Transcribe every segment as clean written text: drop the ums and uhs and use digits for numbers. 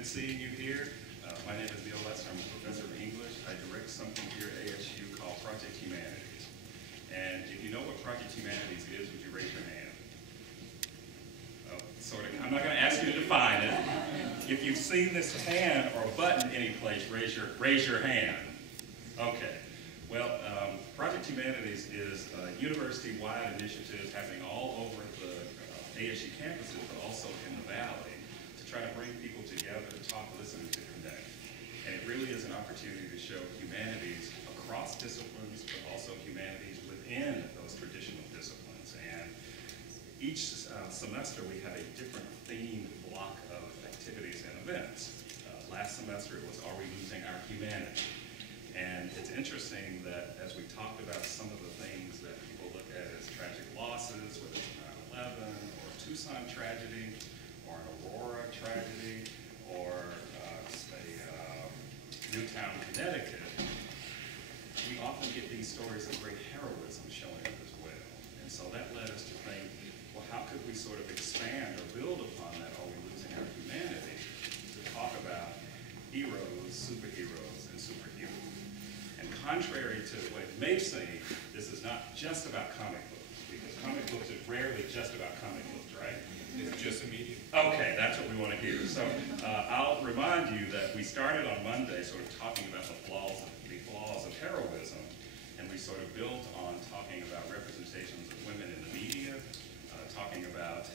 good seeing you here. My name is Neil Lester. I'm a professor of English. I direct something here at ASU called Project Humanities. And if you know what Project Humanities is, would you raise your hand? Oh, sort of. I'm not going to ask you to define it. If you've seen this tan or button anyplace, raise your hand. Okay. Well, Project Humanities is a university-wide initiative happening all over the ASU campuses, but also in the Valley, to try to bring people together to talk, listen, and to connect. And it really is an opportunity to show humanities across disciplines, but also humanities within those traditional disciplines. And each semester we have a different themed block of activities and events. Last semester it was Are We Losing Our Humanity? And it's interesting that as we talked about some of the things that people look at as tragic losses, whether it's 9/11 or a Tucson tragedy or an Aurora tragedy or Newtown, Connecticut, we often get these stories of great heroism showing up as well. And so that led us to think, well, how could we sort of expand or build upon that Are We Losing Our Humanity to talk about heroes, superheroes, and superhumans. And contrary to what it may seem, this is not just about comic books, because comic books is rarely just about comic books, right? It's just a medium. Okay, that's what we want to hear. So I'll remind you that we started on Monday sort of talking about the flaws of heroism, and we sort of built on talking about representations of women in the media, talking about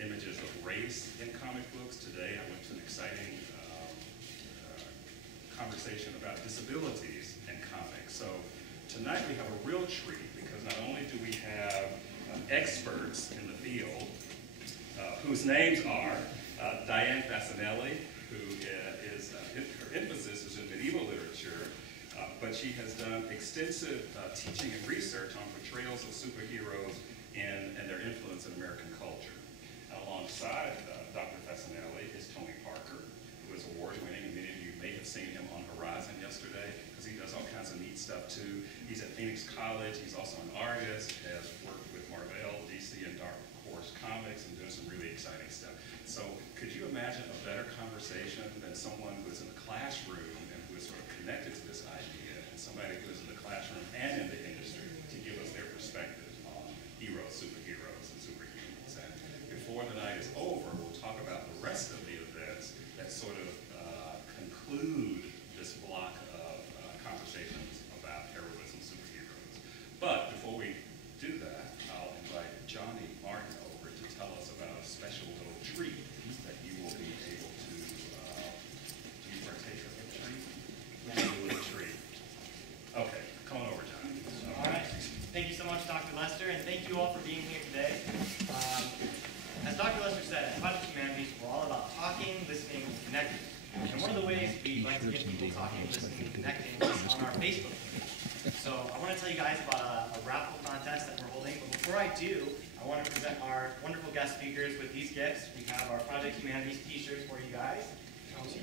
images of race in comic books. Today I went to an exciting conversation about disabilities in comics. So tonight we have a real treat, because not only do we have experts in the field whose names are Diane Facinelli, who is, her emphasis is in medieval literature, but she has done extensive teaching and research on portrayals of superheroes and their influence in American culture. Alongside Dr. Facinelli is Tony Parker, who is award-winning, and many of you may have seen him on Horizon yesterday, because he does all kinds of neat stuff too. He's at Phoenix College, he's also an artist, has worked with Marvel, DC, and Dark Horse Comics, and doing some really exciting stuff. So could you imagine a better conversation than someone who is in the classroom and who is sort of connected to this idea, and somebody who is in the classroom and in the industry to give us their perspective on heroes, superheroes, and superhumans. And before the night is over, we'll talk about the rest of the events that sort of conclude this block of conversations about heroism, superheroes. But before we do that, I'll invite Johnny Martin over to tell us about a special little treat that you will be able to, do you partake of the treat? A little treat. Okay, come on over, Johnny. All right. Thank you so much, Dr. Lester, and thank you all for being here today. As Dr. Lester said, at Project Humanities, we're all about talking, listening, and connecting. And one of the ways we like to get people talking, listening, and connecting is on our Facebook page. So I want to tell you guys about a raffle contest that we're holding. But before I do, I want to present our wonderful guest speakers with these gifts. We have our Project Humanities t-shirts for you guys. These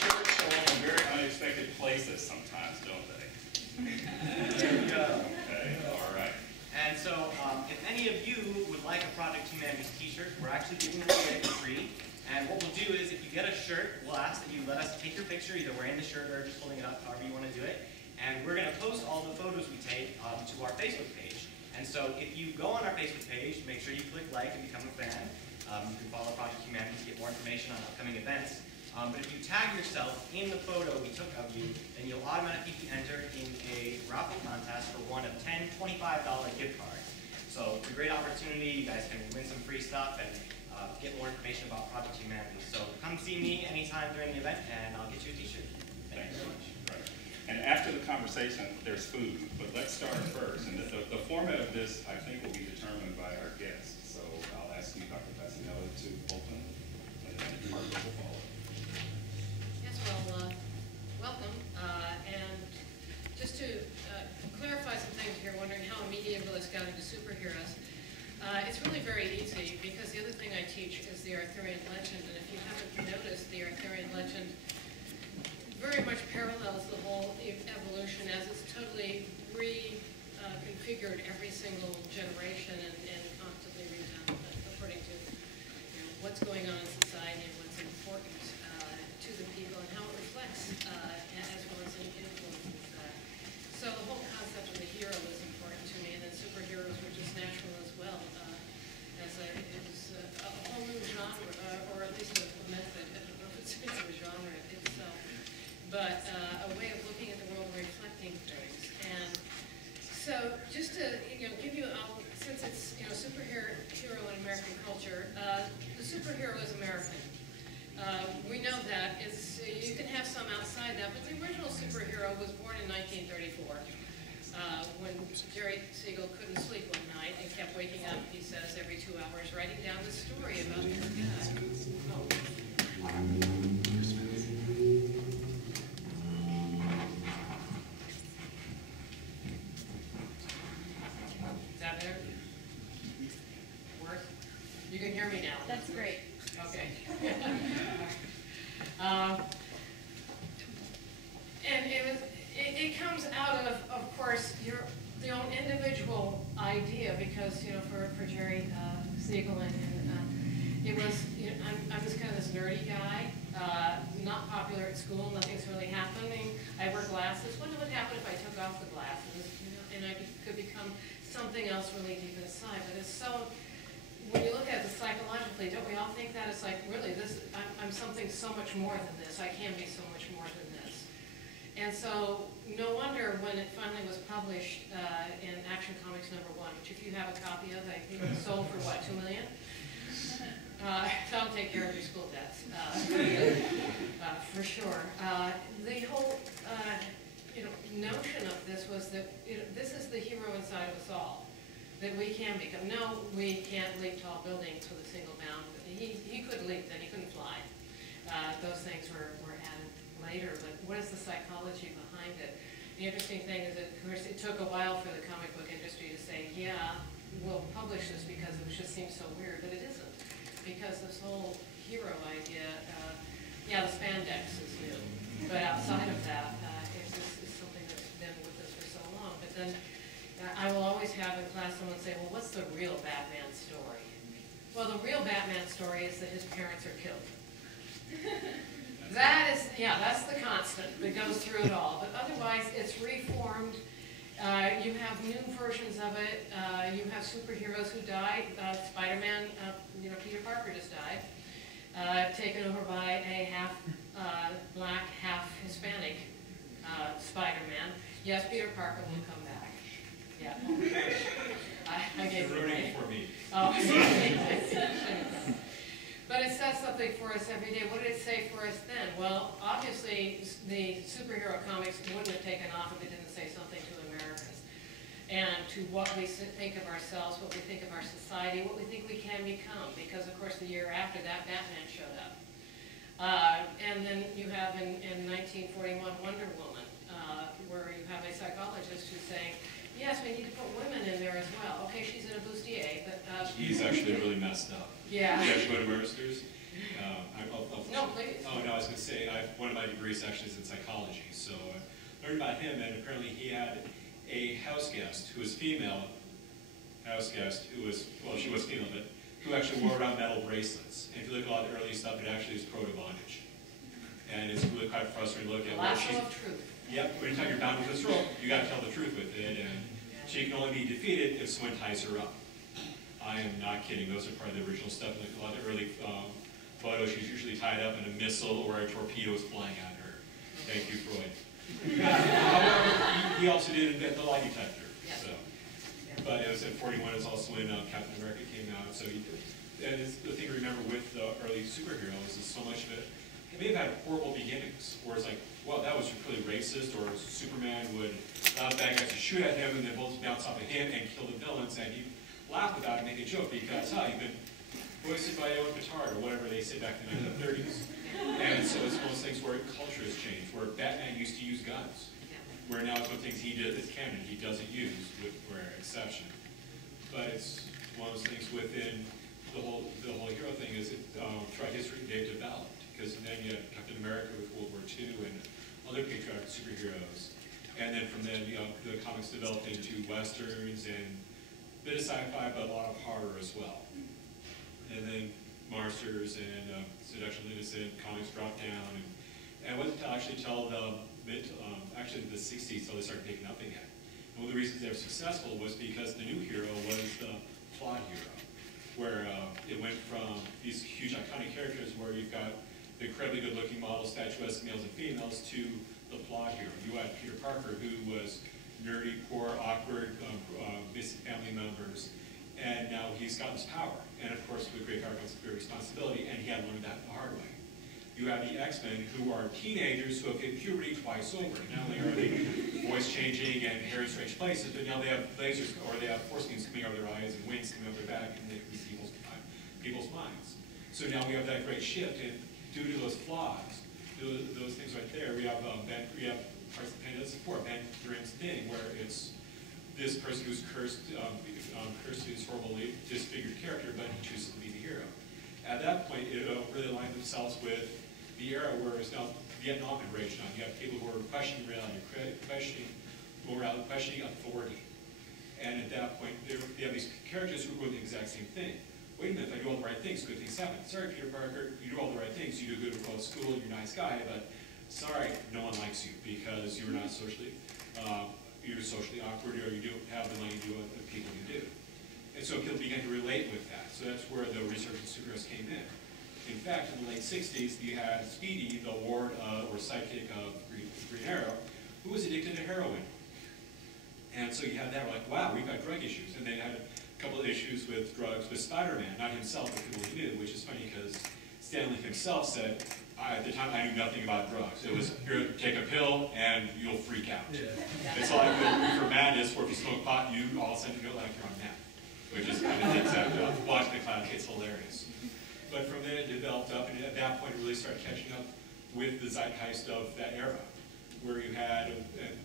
shirts show up in very unexpected places sometimes, don't they? There we go. Okay, all right. And so, if any of you would like a Project Humanities t-shirt, we're actually giving them away for free. And what we'll do is, if you get a shirt, we'll ask that you let us take your picture, either wearing the shirt or just holding it up, however you want to do it. And we're going to post all the photos we take to our Facebook page. And so, if you go on our Facebook page, make sure you click like and become a fan. You can follow Project Humanities to get more information on upcoming events. But if you tag yourself in the photo we took of you, then you'll automatically be entered in a raffle contest for one of 10 $25 gift cards. So it's a great opportunity. You guys can win some free stuff and get more information about Project Humanities. So come see me anytime during the event, and I'll get you a t-shirt. Thank you very much. Right. And after the conversation, there's food. But let's start first. And the format of this, I think, will be determined by our guests. So I'll ask you, Dr. Facinelli, to open, and then Marco will follow. Yes, well, welcome. And just to clarify some things here, wondering how a medievalist got into superheroes. It's really very easy, because the other thing I teach is the Arthurian legend, and if you haven't noticed, the Arthurian legend very much parallels the whole evolution, as it's totally reconfigured every single generation and constantly redone. was writing down the story about this guy. Oh. Is that better? Worse? You can hear me now. That's great. Okay. And it comes out of course, your own individual idea, because, you know, for Jerry Siegel and it was, you know, I'm just kind of this nerdy guy, not popular at school, nothing's really happening. I wear glasses. What would happen if I took off the glasses, you know, and I could become something else really deep inside? But it's so, when you look at it psychologically, don't we all think that? It's like, really, I'm something so much more than this. I can be so much more than this. And so, no wonder when it finally was published in Action Comics #1, which if you have a copy of, I think it sold for what, $2 million? That'll take care of your school debts, for sure. The whole you know, notion of this was that, you know, this is the hero inside of us all, that we can become. No, we can't leap tall buildings with a single bound. He could leap, then he couldn't fly. Those things were added later, but what is the psychology behind it? The interesting thing is that, of course, it took a while for the comic book industry to say, yeah, we'll publish this because it just seems so weird, but it isn't. Because this whole hero idea, yeah, the spandex is new, but outside of that, it's something that's been with us for so long. But then I will always have in class someone say, well, what's the real Batman story? Well, the real Batman story is that his parents are killed. That is, yeah, that's the constant that goes through it all. But otherwise, it's reformed. You have new versions of it. You have superheroes who died. Spider-Man, you know, Peter Parker just died, taken over by a half black, half Hispanic Spider-Man. Yes, Peter Parker will come back. Yeah. I gave it away. For me. Oh, but it says something for us every day. What did it say for us then? Well, obviously, the superhero comics wouldn't have taken off if it didn't say something to Americans and to what we think of ourselves, what we think of our society, what we think we can become. Because, of course, the year after that, Batman showed up. And then you have in 1941 Wonder Woman, where you have a psychologist who's saying, yes, we need to put women in there as well. Okay, she's in a bustier, but... He's actually really messed up. Yeah. You have to go to Mercer's? No, please. Oh, no, I was going to say, one of my degrees actually is in psychology, so I learned about him, and apparently he had a house guest who was female, well, she was female, but who actually wore around metal bracelets. And if you look at all the early stuff, it actually is proto-bondage. And it's really quite frustrating to look at. Lasso of truth. Yep, anytime you're bound with this rope, you got to tell the truth with it, and she can only be defeated if someone ties her up. I am not kidding. Those are part of the original stuff. Like a lot of the early photos, she's usually tied up and a missile or a torpedo is flying at her. Thank you, Freud. However, he also did invent the lie detector. So. But it was in 41. It was also when Captain America came out. So, and it's the thing to remember with the early superheroes is so much of it. It may have had horrible beginnings, where it's like, well, that was really racist, or Superman would allow the bad guys to shoot at him and then bullets bounce off of him and kill the villains, and he'd laugh about it and make a joke because, you've been voiced by Owen Petard, or whatever they said back in the 1930s. And so it's one of those things where culture has changed, where Batman used to use guns, where now it's one of the things he did as canon, he doesn't use, with rare exception. But it's one of those things within the whole hero thing is throughout history they've developed. Because then you had Captain America with World War II and other patriotic superheroes. And then from then, the comics developed into westerns and a bit of sci-fi, but a lot of horror as well. And then Marsters and Seduction of Innocent comics dropped down. And it wasn't actually until actually the 60s till they started picking up again. And one of the reasons they were successful was because the new hero was the flawed hero, where it went from these huge iconic characters where you've got the incredibly good-looking models, statuesque males and females, to the flawed hero. You had Peter Parker, who was nerdy, poor, awkward, missing family members, and now he's gotten his power. And of course, with great power comes great responsibility, and he had to learn that the hard way. You have the X-Men, who are teenagers who have hit puberty twice over. Not only are they voice changing and hair in strange places, but now they have lasers, or they have force beams coming out of their eyes and wings coming out of their back, and they can see people's minds. So now we have that great shift, and due to those flaws, those things right there, we have parts of the pen as before, Ben Grimm's thing, where it's this person who's cursed to this horribly disfigured character, but he chooses to be the hero. At that point, it really aligned themselves with the era where it's now Vietnam had raged on. You have people who are questioning reality, questioning morality, questioning authority. And at that point, they have these characters who are doing the exact same thing. Wait a minute, if I do all the right things, good things happen. Sorry, Peter Parker, you do all the right things, you do good at school, you're a nice guy, but sorry, no one likes you because you're not socially, you're socially awkward, or you don't have the money to do what people can do. And so people began to relate with that. So that's where the resurgence of superheroes came in. In fact, in the late 60s, you had Speedy, the ward or sidekick of Green Arrow, who was addicted to heroin. And so you had that, like, wow, we've got drug issues. And they had a couple of issues with drugs with Spider-Man, not himself, but people he knew, which is funny because Stanley himself said, at the time I knew nothing about drugs. It was, here, take a pill and you'll freak out. Yeah. It's like for madness, where if you smoke pot, you all of a sudden feel like you're on meth. Which is kind of the exact watching the clown, it's hilarious. But from then it developed up, and at that point it really started catching up with the zeitgeist of that era, where you had,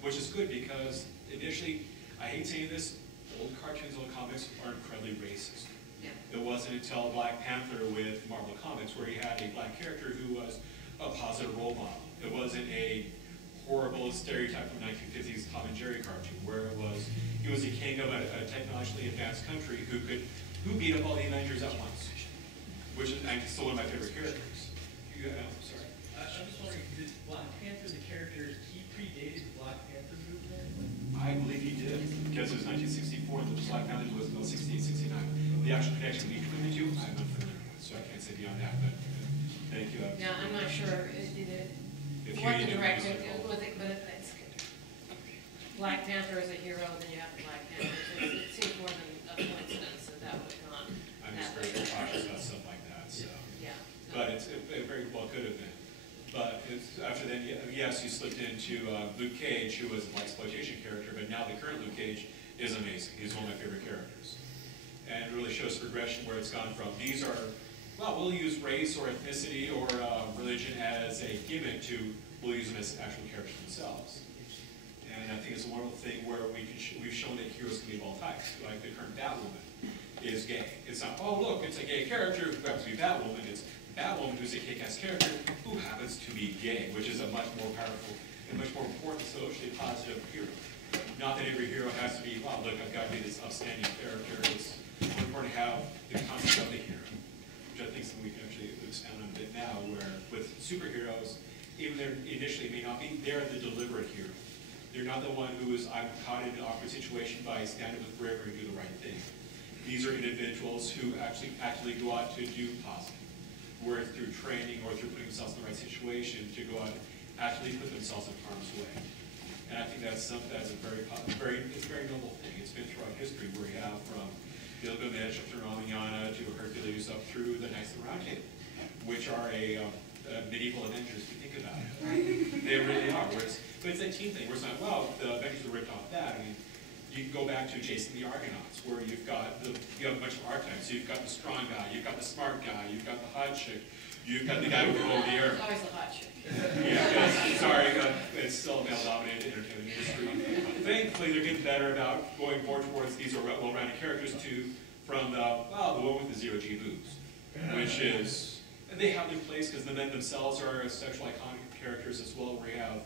which is good because initially, I hate saying this, old cartoons, old comics are incredibly racist. Yeah. It wasn't until Black Panther with Marvel Comics where you had a black character who was a positive role model. It wasn't a horrible stereotype from 1950s Tom and Jerry cartoon where it was, he was a king of a technologically advanced country who beat up all the Avengers at once, which is still one of my favorite characters. Sorry. I'm just wondering, did Black Panther, the character, he predated the Black Panther movement? I believe he did, because it was 1964 and the Black Panther was about 68, 69. The actual connection between the two, I'm not familiar with, so I can't say beyond that, but thank you. Yeah, I'm not sure what the direction was, but it's Black Panther is a hero, then you have the Black Panther. It seems more than a coincidence that that would have gone. I'm just very cautious about stuff like that, so. Yeah. But it very well could have been. But after then, yes, you slipped into Luke Cage, who was a blaxploitation character, but now the current Luke Cage is amazing. He's one of my favorite characters. And it really shows progression where it's gone from, these are, well, we'll use race or ethnicity or religion as a gimmick to, we'll use them as actual characters themselves. And I think it's a wonderful thing where we've shown that heroes can be of all types. Like the current Batwoman is gay. It's not, oh look, it's a gay character who happens to be Batwoman. It's Batwoman who's a kick-ass character who happens to be gay, which is a much more powerful and much more important socially positive hero. Not that every hero has to be, wow, look, I've got to be this upstanding character. It's more important to have the concept of the hero, which I think is something we can actually expand on a bit now, where with superheroes, even though initially may not be, they're the deliberate hero. They're not the one who is, I'm caught in an awkward situation by standing with bravery and do the right thing. These are individuals who actually actively go out to do positive, whether through training or through putting themselves in the right situation to go out and actually put themselves in harm's way. And I think that's a very noble thing. It's been throughout history where you have from Gilgamesh up through Ramayana to Hercules up through the Knights of the Round Table, which are a medieval Avengers if you think about it. They really are. But it's that team thing where it's not, well, the Avengers were ripped off that. I mean, you can go back to Jason the Argonauts, where you have a bunch of archetypes. So you've got the strong guy, you've got the smart guy, you've got the hot chick, you've got the guy with the ear. It's always the hot chick. Yeah, sorry, it's still a male-dominated entertainment industry. Thankfully, they're getting better about going more towards these well-rounded characters from the one with the zero-G boobs, which is, and they have their place because the men themselves are sexual iconic characters as well, where you have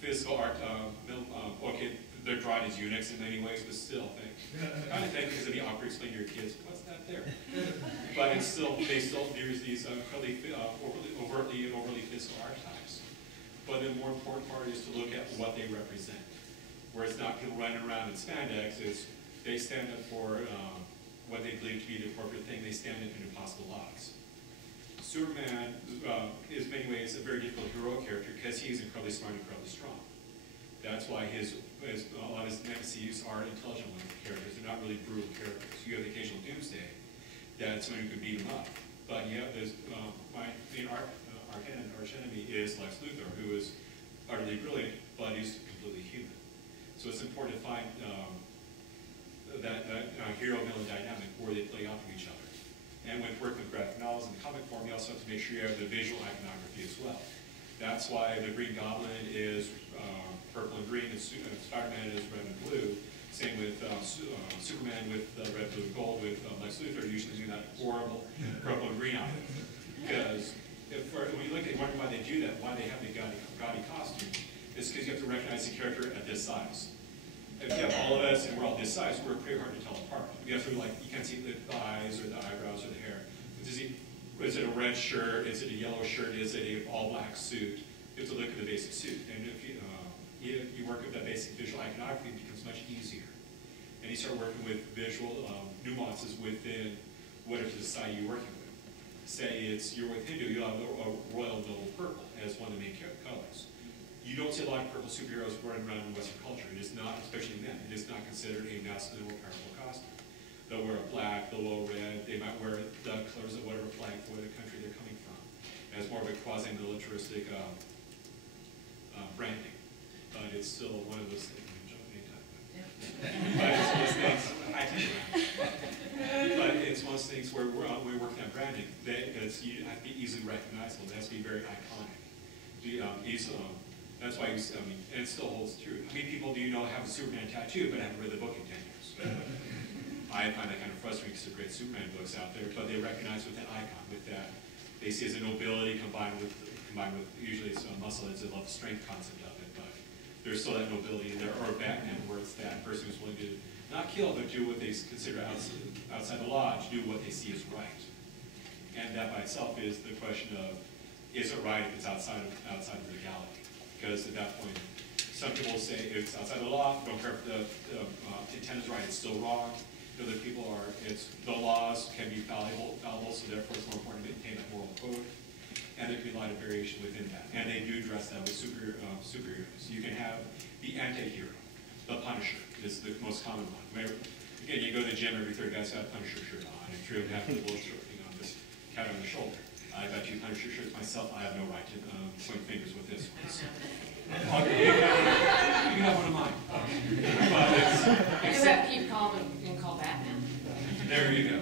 physical art, okay, they're drawn as eunuchs in many ways, but still, I kind of think because it'd be awkward to explain to your kids, what's that there? But it's still, they still use these overtly and overly physical archetypes. But the more important part is to look at what they represent. Where it's not people running around in spandex, it's they stand up for what they believe to be the appropriate thing. They stand up in impossible odds. Superman is in many ways a very difficult heroic character because he's incredibly smart and incredibly strong. That's why a lot of his nemesis are intelligent characters. They're not really brutal characters. You have the occasional Doomsday, that's someone who could beat him up. But yeah, there's my main arch enemy is Lex Luthor, who is utterly brilliant, but he's completely human. So it's important to find that hero-villain dynamic where they play off of each other. And with working with graphic novels in the comic form, you also have to make sure you have the visual iconography as well. That's why the Green Goblin is purple and green, and Spider-Man is red and blue. Same with Superman with red, blue, and gold. With Lex Luthor, usually do that horrible purple and green outfit. Because when you look at wonder why they do that, why they have the gaudy costume, it's because you have to recognize the character at this size. If you have all of us and we're all this size, we're pretty hard to tell apart. You have to you can't see the eyes or the eyebrows or the hair. Is it a red shirt? Is it a yellow shirt? Is it an all-black suit? You have to look at the basic suit. And if you work with that basic visual iconography, it becomes much easier. And you start working with visual nuances within whatever society you're working with. Say you're with Hindu, you'll have a royal noble purple as one of the main colors. You don't see a lot of purple superheroes running around in Western culture. It is not, especially men, it is not considered a masculine or powerful costume. They'll wear a black, they'll wear red, they might wear the colors of whatever flag for the country they're coming from. And it's more of a quasi-militaristic branding. But it's still one of those things. But it's one of those things, but it's one of those things where we're working on branding. It has to be easily recognizable. It has to be very iconic. That's why, and it still holds true. How many people do you know have a Superman tattoo but haven't read the book in 10 years? I find that kind of frustrating because there are great Superman books out there, but they recognize with that icon, with that, they see as a nobility combined with usually it's muscle, it's a love strength concept of it, but there's still that nobility in there, or Batman, where it's that person who's willing to not kill, but do what they consider outside the law, to do what they see as right. And that by itself is the question of, is it right if it's outside of legality? Because at that point, some people say it's outside the law, don't care if the intent is right, it's still wrong. Other people the laws can be fallible, so therefore it's more important to maintain that moral code. And there can be a lot of variation within that. And they do address that with superheroes. You can have the anti-hero, the Punisher is the most common one. Again, you go to the gym, every third guy's got a Punisher shirt on. If you're half the little shirt, this cat on the shoulder. I've got 2 Punisher shirts myself. I have no right to point fingers with this one. So. You can have one of mine. But you have to keep calm and call Batman. There you go.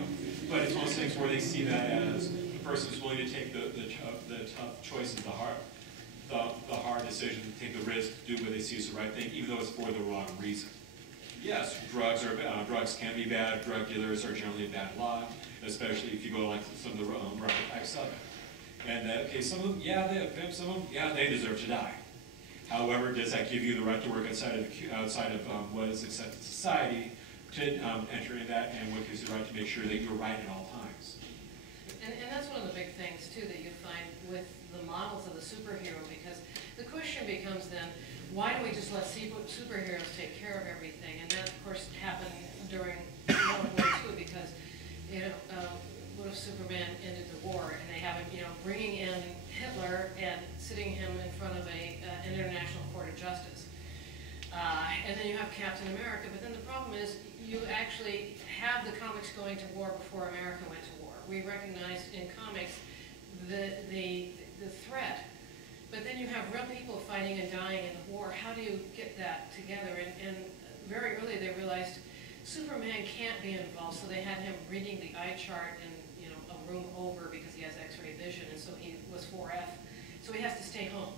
But it's one of those things where they see that as the person who's willing to take the tough choices, the hard decision, take the risk, do what they see as the right thing, even though it's for the wrong reason. Yes, drugs can be bad. Drug dealers are generally a bad lot, especially if you go like some of the rougher types of it. And okay, some of them, yeah, they have pimps. Some of them, yeah, they deserve to die. However, does that give you the right to work outside of what is accepted in society to enter in that, and what gives you the right to make sure that you're right at all times? And that's one of the big things, too, that you find with the models of the superhero, because the question becomes then, why do we just let superheroes take care of everything? And that, of course, happened during World War II, because, what if Superman ended the war, and they have him, bringing in Hitler and sitting him in front of an international court of justice. And then you have Captain America, but then the problem is you actually have the comics going to war before America went to war. We recognized in comics the threat, but then you have real people fighting and dying in the war. How do you get that together? And very early they realized Superman can't be involved, so they had him reading the eye chart in a room over because he has X-ray vision, and so he was 4F. So he has to stay home.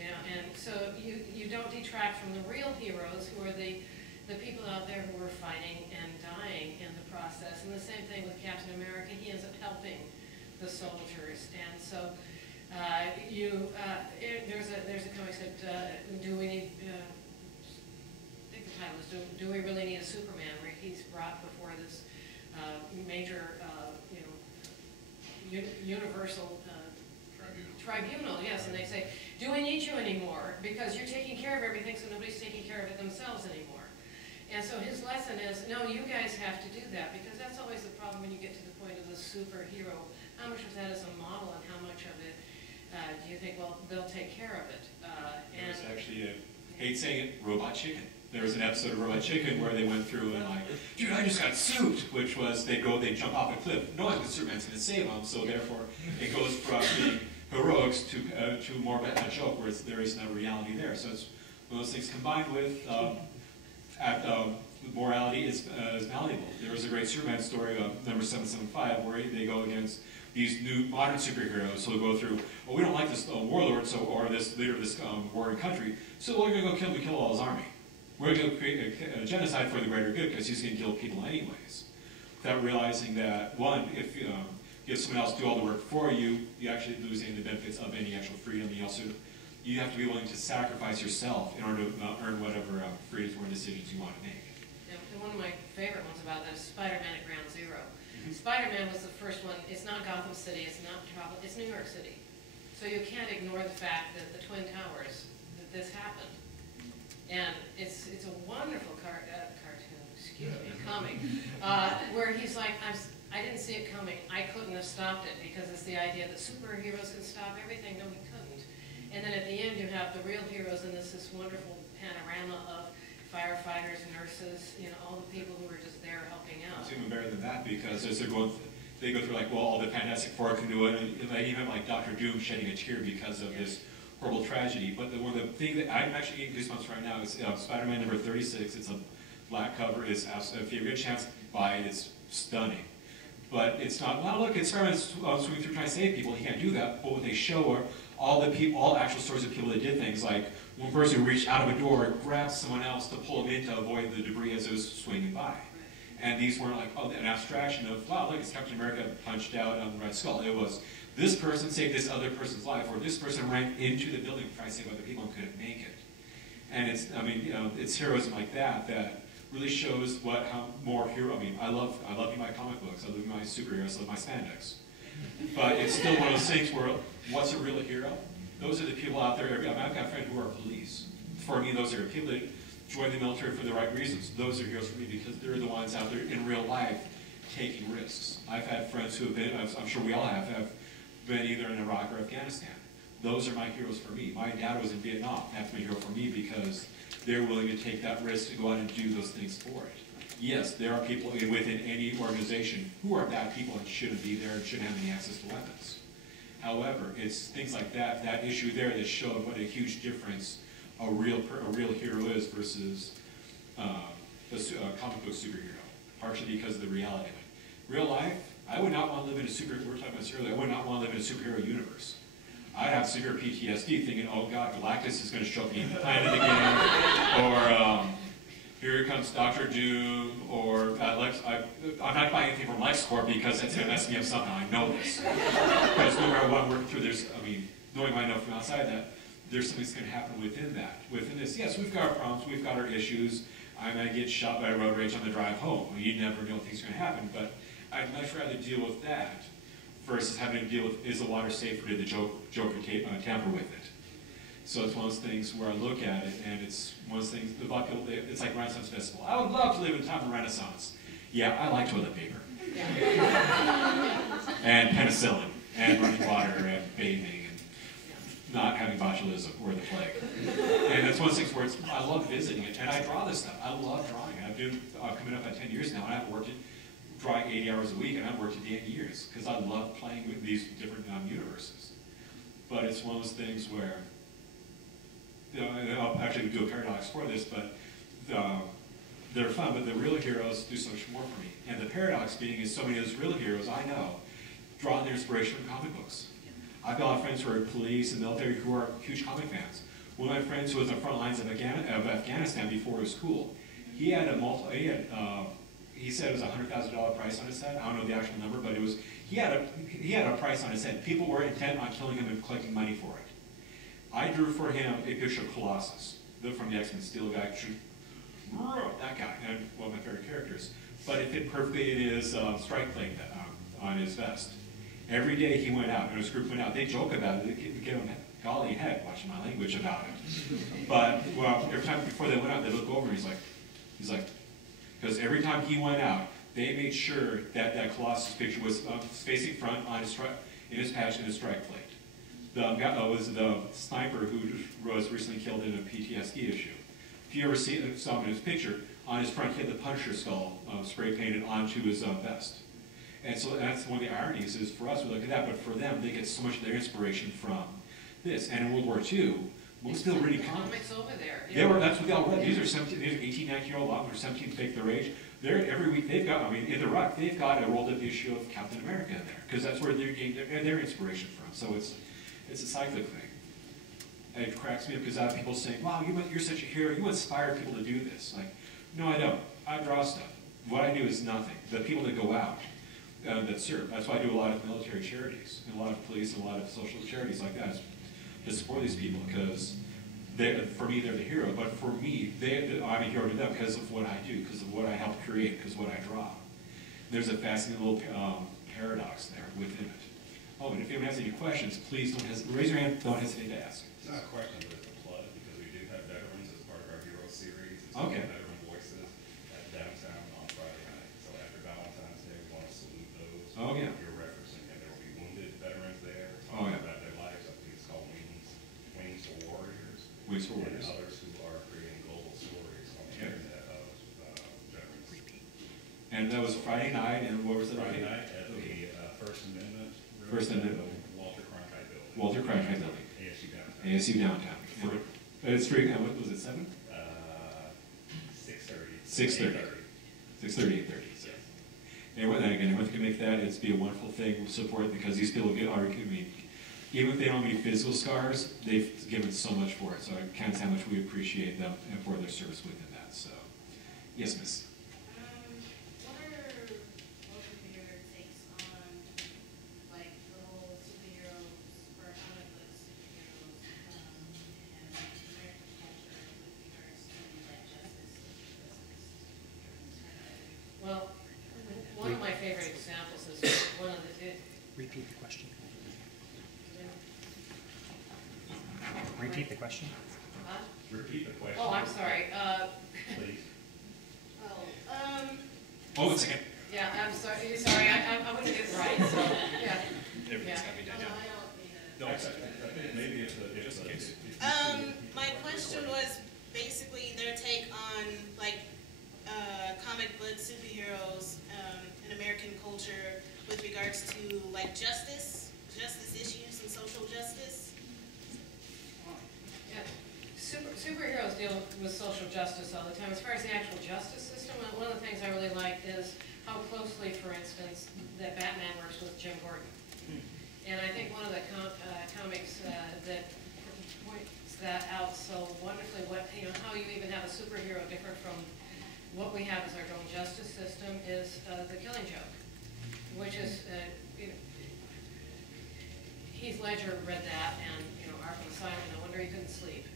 And so you don't detract from the real heroes, who are the people out there who are fighting and dying in the process. And the same thing with Captain America. He ends up helping the soldiers. And so there's a comic that do we need, I think the title is, do we really need a Superman, where he's brought before this major, universal tribunal, yes, and they say, do we need you anymore? Because you're taking care of everything, so nobody's taking care of it themselves anymore. And so his lesson is, no, you guys have to do that, because that's always the problem when you get to the point of the superhero. How much of that is a model, and how much of it do you think, well, they'll take care of it? There's actually, I hate saying it, Robot Chicken. There was an episode of Robot Chicken where they went through and like, dude, I just got sued, which was they jump off a cliff knowing that Superman's going to save them, so therefore it goes from being heroics to more of a joke, where there is no reality there. So it's one of those things combined with morality is malleable. There was a great Superman story, number 775, where they go against these new modern superheroes. So they'll go through, well, we don't like this warlord, or this leader of this warring country, so we're going to go kill all his army. We're going to create a genocide for the greater good, because he's going to kill people anyways. Without realizing that, one, if you have someone else do all the work for you, you actually lose any of the benefits of any actual freedom. You have to be willing to sacrifice yourself in order to earn whatever freedoms or decisions you want to make. Yeah, and one of my favorite ones about that is Spider-Man at Ground Zero. Spider-Man was the first one. It's not Gotham City, it's not Metropolis, it's New York City. So you can't ignore the fact that the Twin Towers, that this happened. And it's a wonderful cartoon, excuse me, comic, where he's like, I didn't see it coming. I couldn't have stopped it, because it's the idea that superheroes can stop everything. No, he couldn't. And then at the end, you have the real heroes, and this wonderful panorama of firefighters, nurses, all the people who were just there helping out. It's even better than that, because as they go through like, well, all the Fantastic Four can do it, and even like Dr. Doom shedding a tear because of this horrible tragedy. But one of the things that I'm actually getting goosebumps right now is Spider-Man number 36. It's a black cover. It's if you get a chance to buy it, it's stunning. But it's not, well, look, it's Spider-Man swimming through trying to save people. He can't do that. But what they show are all actual stories of people that did things, like one person who reached out of a door, grabbed someone else to pull them in to avoid the debris as it was swinging by. And these weren't like an abstraction of, wow, look, it's Captain America punched out on the Red Skull. It was, this person saved this other person's life, or this person ran into the building to try to save other people and couldn't make it. And it's, it's heroism like that that really shows how more hero. I love you my comic books. I love my superheroes. I love my spandex. But it's still one of those things where, what's a real hero? Those are the people out there. I've got friends who are police. For me, those are people that join the military for the right reasons. Those are heroes for me, because they're the ones out there in real life taking risks. I've had friends who have been, I'm sure we all have been either in Iraq or Afghanistan. Those are my heroes for me. My dad was in Vietnam. That's my hero for me, because they're willing to take that risk to go out and do those things for it. Yes, there are people within any organization who are bad people and shouldn't be there and shouldn't have any access to weapons. However, it's things like that issue there that showed what a huge difference a real hero is versus a comic book superhero, partially because of the reality of it. Real life, I would not want to live in a we were talking about this earlier, I would not want to live in a superhero universe. I'd have severe PTSD thinking, oh God, Galactus is going to show up in the planet again, or here comes Dr. Doom, or I'm not buying anything from LexCorp because that's going to mess me up somehow. I know this. Because no matter what I'm working through, knowing what I know from outside that, there's something that's going to happen within that. Within this, yes, we've got our problems, we've got our issues. I might get shot by road rage on the drive home. You never know things are going to happen, but I'd much rather deal with that versus having to deal with, is the water safe, or did the Joker tamper with it? So it's one of those things where I look at it, and it's one of those things, it's like Renaissance Festival. I would love to live in time of Renaissance. Yeah, I like toilet paper. And penicillin, and running water, and bathing, and not having botulism or the plague. And it's one of those things where I love visiting it, and I draw this stuff. I love drawing it. I've been coming up at 10 years now, and I've worked drawing 80 hours a week, and I've worked at 8 years, because I love playing with these different universes. But it's one of those things where, I'll actually do a paradox for this, but they're fun, but the real heroes do so much more for me. And the paradox being is so many of those real heroes I know draw their inspiration from comic books. I've got a lot of friends who are police and military who are huge comic fans. One of my friends who was on the front lines of Afghanistan before it was cool, he said it was a $100,000 price on his head. I don't know the actual number, but he had a price on his head. People were intent on killing him and collecting money for it. I drew for him a picture of Colossus, from the X-Men, Steel guy, that guy, and one of my favorite characters. But it fit perfectly in his strike plate on his vest. Every day he went out, and his group went out. They joke about it. They give him golly heck, watching my language about it. But every time before they went out, they look over, and he's like, because every time he went out, they made sure that Colossus picture was facing front on in his patch and his strike plate. The guy was the sniper who was recently killed in a PTSD issue. If you ever saw him in his picture, on his front he had the Punisher skull spray painted onto his vest. And so that's one of the ironies is for us, we look at that, but for them, they get so much of their inspiration from this. And in World War II, most people reading comics. Over there. That's what they all read. These are 18, 19-year-old moms, they're 17 fake their age. Every week they've got, in the Ruck, they've got a rolled up issue of Captain America in there, because that's where they're getting their inspiration from. So it's a cyclic thing. And it cracks me up because I have people saying, wow, you're such a hero, you inspire people to do this. Like, no, I don't. I draw stuff. What I do is nothing. The people that go out, that serve. That's why I do a lot of military charities, and a lot of police, and a lot of social charities like that, to support these people, because for me, they're the hero, but for me, I'm a hero to them because of what I do, because of what I help create, because of what I draw. There's a fascinating little paradox there within it. Oh, and if anyone has any questions, please don't hesitate. Raise your hand, don't hesitate to ask. It's not a question, but it's a plug, because we do have veterans as part of our hero series. It's Okay. Veteran Voices at downtown on Friday night. So after Valentine's Day, we want to salute those. Oh, yeah. You're referencing, and there will be wounded veterans there Oh, talking yeah. about their lives. I think it's called Wings for Warriors. Wings for Warriors. And others who are creating global stories on the Yeah. internet of veterans. And that was Friday night, and what was it? Friday night at the First Amendment. First Amendment. Walter Cronkite Building. Walter Cronkite Building. ASU downtown. ASU downtown. It's free, what was it, 7? 6:30. 6:30. 6:30, 8:30. So. And again, everyone can make that. It's be a wonderful thing. We'll support it because these people even if they don't have any physical scars, they've given so much for it. So I can't say how much we appreciate them and for their service within that. So, yes, Miss. What are both of your takes on like little superheroes or comic book superheroes and American culture with regards to like justice? Well, one of my favorite examples is one of the. Repeat the question. Repeat the question. Repeat the question. Oh, I'm sorry. Please. Oh, 1 second. Yeah, I'm sorry. Sorry, I wouldn't get it right. So, yeah. Everything's got to be done. No, I think maybe it's Just in case. My question was basically their take on like comic book superheroes in American culture with regards to like justice issues and social justice. Yeah. Superheroes deal with social justice all the time. As far as the actual justice system, one of the things I really like is how closely, for instance, that Batman works with Jim Gordon. And I think one of the comics that points that out so wonderfully, how you even have a superhero different from what we have as our own justice system is the Killing Joke, which is, Heath Ledger read that and, Arkham Asylum, no wonder he couldn't sleep,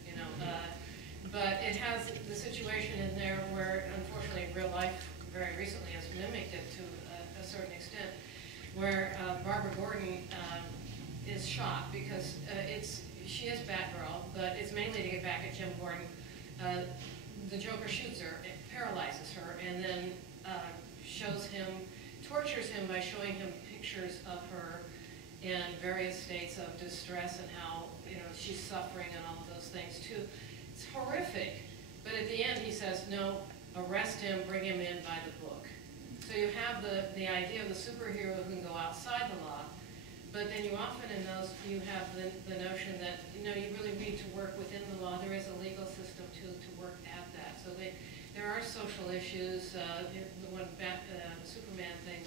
But it has the situation in there where, unfortunately, real life very recently has mimicked it to a certain extent, where Barbara Gordon is shot because she is Batgirl, but it's mainly to get back at Jim Gordon. The Joker shoots her, it paralyzes her, and then tortures him by showing him pictures of her in various states of distress and how she's suffering and all of those things too. It's horrific, but at the end he says, no, arrest him, bring him in by the book. So you have the idea of the superhero who can go outside the law, but then you often in those, you have the notion that, you really need to work within the law. There is a legal system to work at that. So there are social issues. The one Superman thing,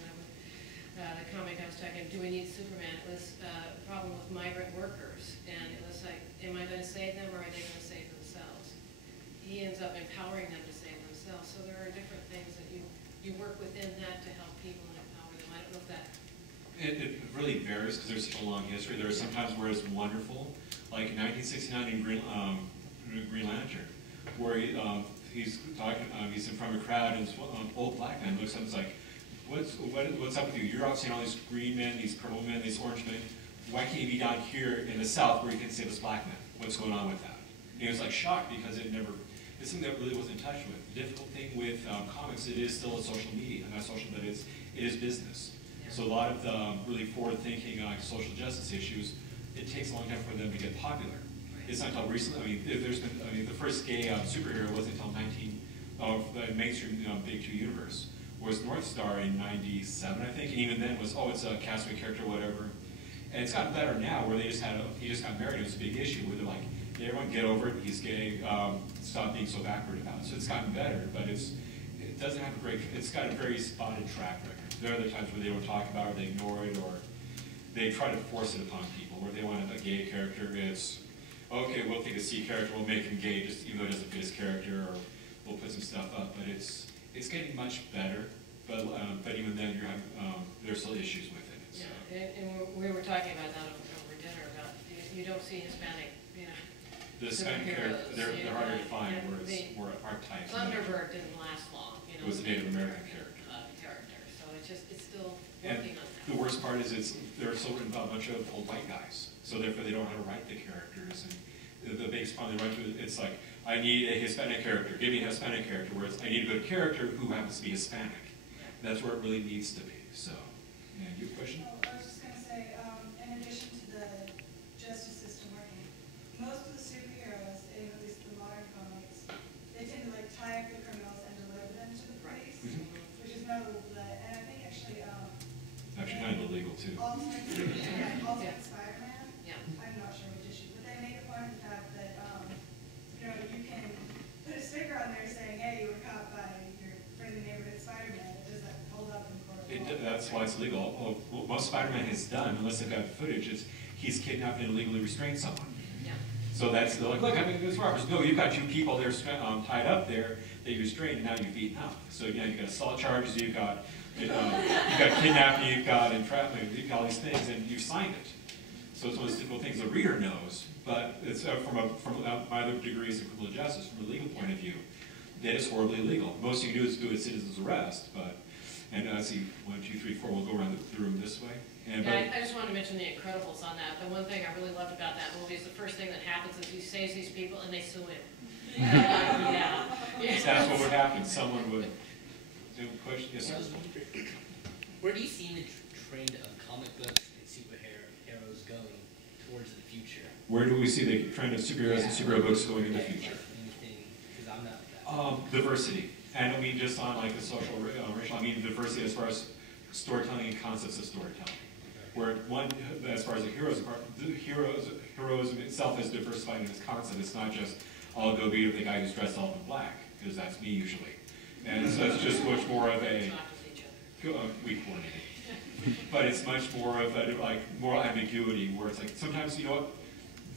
the comic I was talking, do we need Superman? It was a problem with migrant workers, and it was like, am I going to save them or are they going to save themselves? He ends up empowering them to save themselves. So there are different things that you work within that to help people and empower them. I don't know if that. It really varies because there's such a long history. There are some times where it's wonderful, like in 1969 in Green Lantern, where he's talking, he's in front of a crowd, and this old black man looks up and is like, what's up with you? You're out seeing all these green men, these purple men, these orange men. Why can't you be down here in the South where you can save this black man? What's going on with that? And he was like shocked because it's something that really wasn't in touch with. The difficult thing with comics, it is still a social media, not social, but it is business. So a lot of the really forward-thinking social justice issues, it takes a long time for them to get popular. It's not until recently. The first gay superhero wasn't until mainstream Big Two universe was North Star in '97, I think, and even then was, oh, it's a castaway character, whatever. And it's gotten better now, where he just got married. It was a big issue where they're like, yeah, everyone get over it. He's gay. Stop being so backward about it. So it's gotten better, but it doesn't have a great. It's got a very spotted track record. There are other times where they don't talk about it, or they ignore it, or they try to force it upon people. Where they want a gay character, it's okay. We'll take a C character, we'll make him gay, just even though it doesn't fit his character, or we'll put some stuff up. But it's getting much better. But even then, you're having there's still issues with it. So. Yeah, and we were talking about that over dinner about you don't see Hispanic, The Hispanic character, they're harder to find, where it's more archetypes. Thunderbird didn't last long. It was a Native American character. So it's still And working on that. the worst part is they're still written about a bunch of old white guys, so therefore they don't know how to write the characters. And the biggest problem they run into, it's like, I need a Hispanic character, give me a Hispanic character, where it's, I need a good character who happens to be Hispanic. That's where it really needs to be. So, yeah, your question? Oh, I was just going to say, in addition to the justice system working, most of the superheroes, in at least the modern comics, they tend to like tie up the criminals and deliver them to the police, which is notable. And I think actually, Actually, kind of illegal too. Ultimate Spider-Man. Yeah. I'm not sure which issue, but they make a point of the fact that you can put a sticker on there saying, "Hey, you were caught by your friendly neighborhood Spider-Man." Does that hold up in court? That's why it's illegal. Well, what most Spider-Man has done, unless they've got footage, is he's kidnapped and illegally restrained someone. Yeah. So they're like, look, I mean, it's robbers. No, you've got two people there tied up there that you restrained, and now you've beaten up. So you've got assault charges, you've got kidnapping, you've got entrapment, you've got all these things, and you've signed it. So it's one of those difficult things the reader knows, but it's from my other degrees in criminal justice, from a legal point of view, that is horribly illegal. Most you can do is do a citizen's arrest, and let's see, 1, 2, 3, 4, we'll go around the room this way. I just want to mention the Incredibles on that. The one thing I really loved about that movie is the first thing that happens is he saves these people and they sue him. Yeah. That's what would happen. Someone would push. Yes, sir. Where do you see the trend of comic books and superheroes going towards the future? Where do we see the trend of superheroes and superhero books going in the future? Anything, because I'm not that. Diversity. And I don't mean just on like the social, racial, I mean diversity as far as storytelling and concepts of storytelling. Where one, as far as the heroism itself is diversified in its concept. It's not just, I'll go be the guy who's dressed all in black, because that's me usually. And so it's just much more of a, we coordinate. But it's much more of a like moral ambiguity, where it's like sometimes, you know what,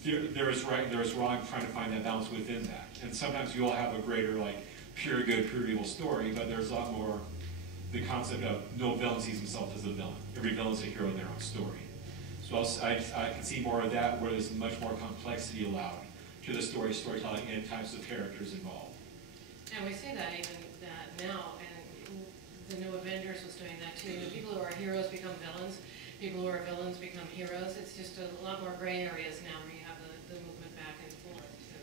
there is right, there is wrong, trying to find that balance within that. And sometimes you'll have a greater like pure good, pure evil story, but there's a lot more the concept of no villain sees himself as a villain. Every villain is a hero in their own story. So I can see more of that, where there's much more complexity allowed to the storytelling and types of characters involved. And we see that even now, and the new Avengers was doing that too. The people who are heroes become villains. People who are villains become heroes. It's just a lot more gray areas now where you have the movement back and forth too.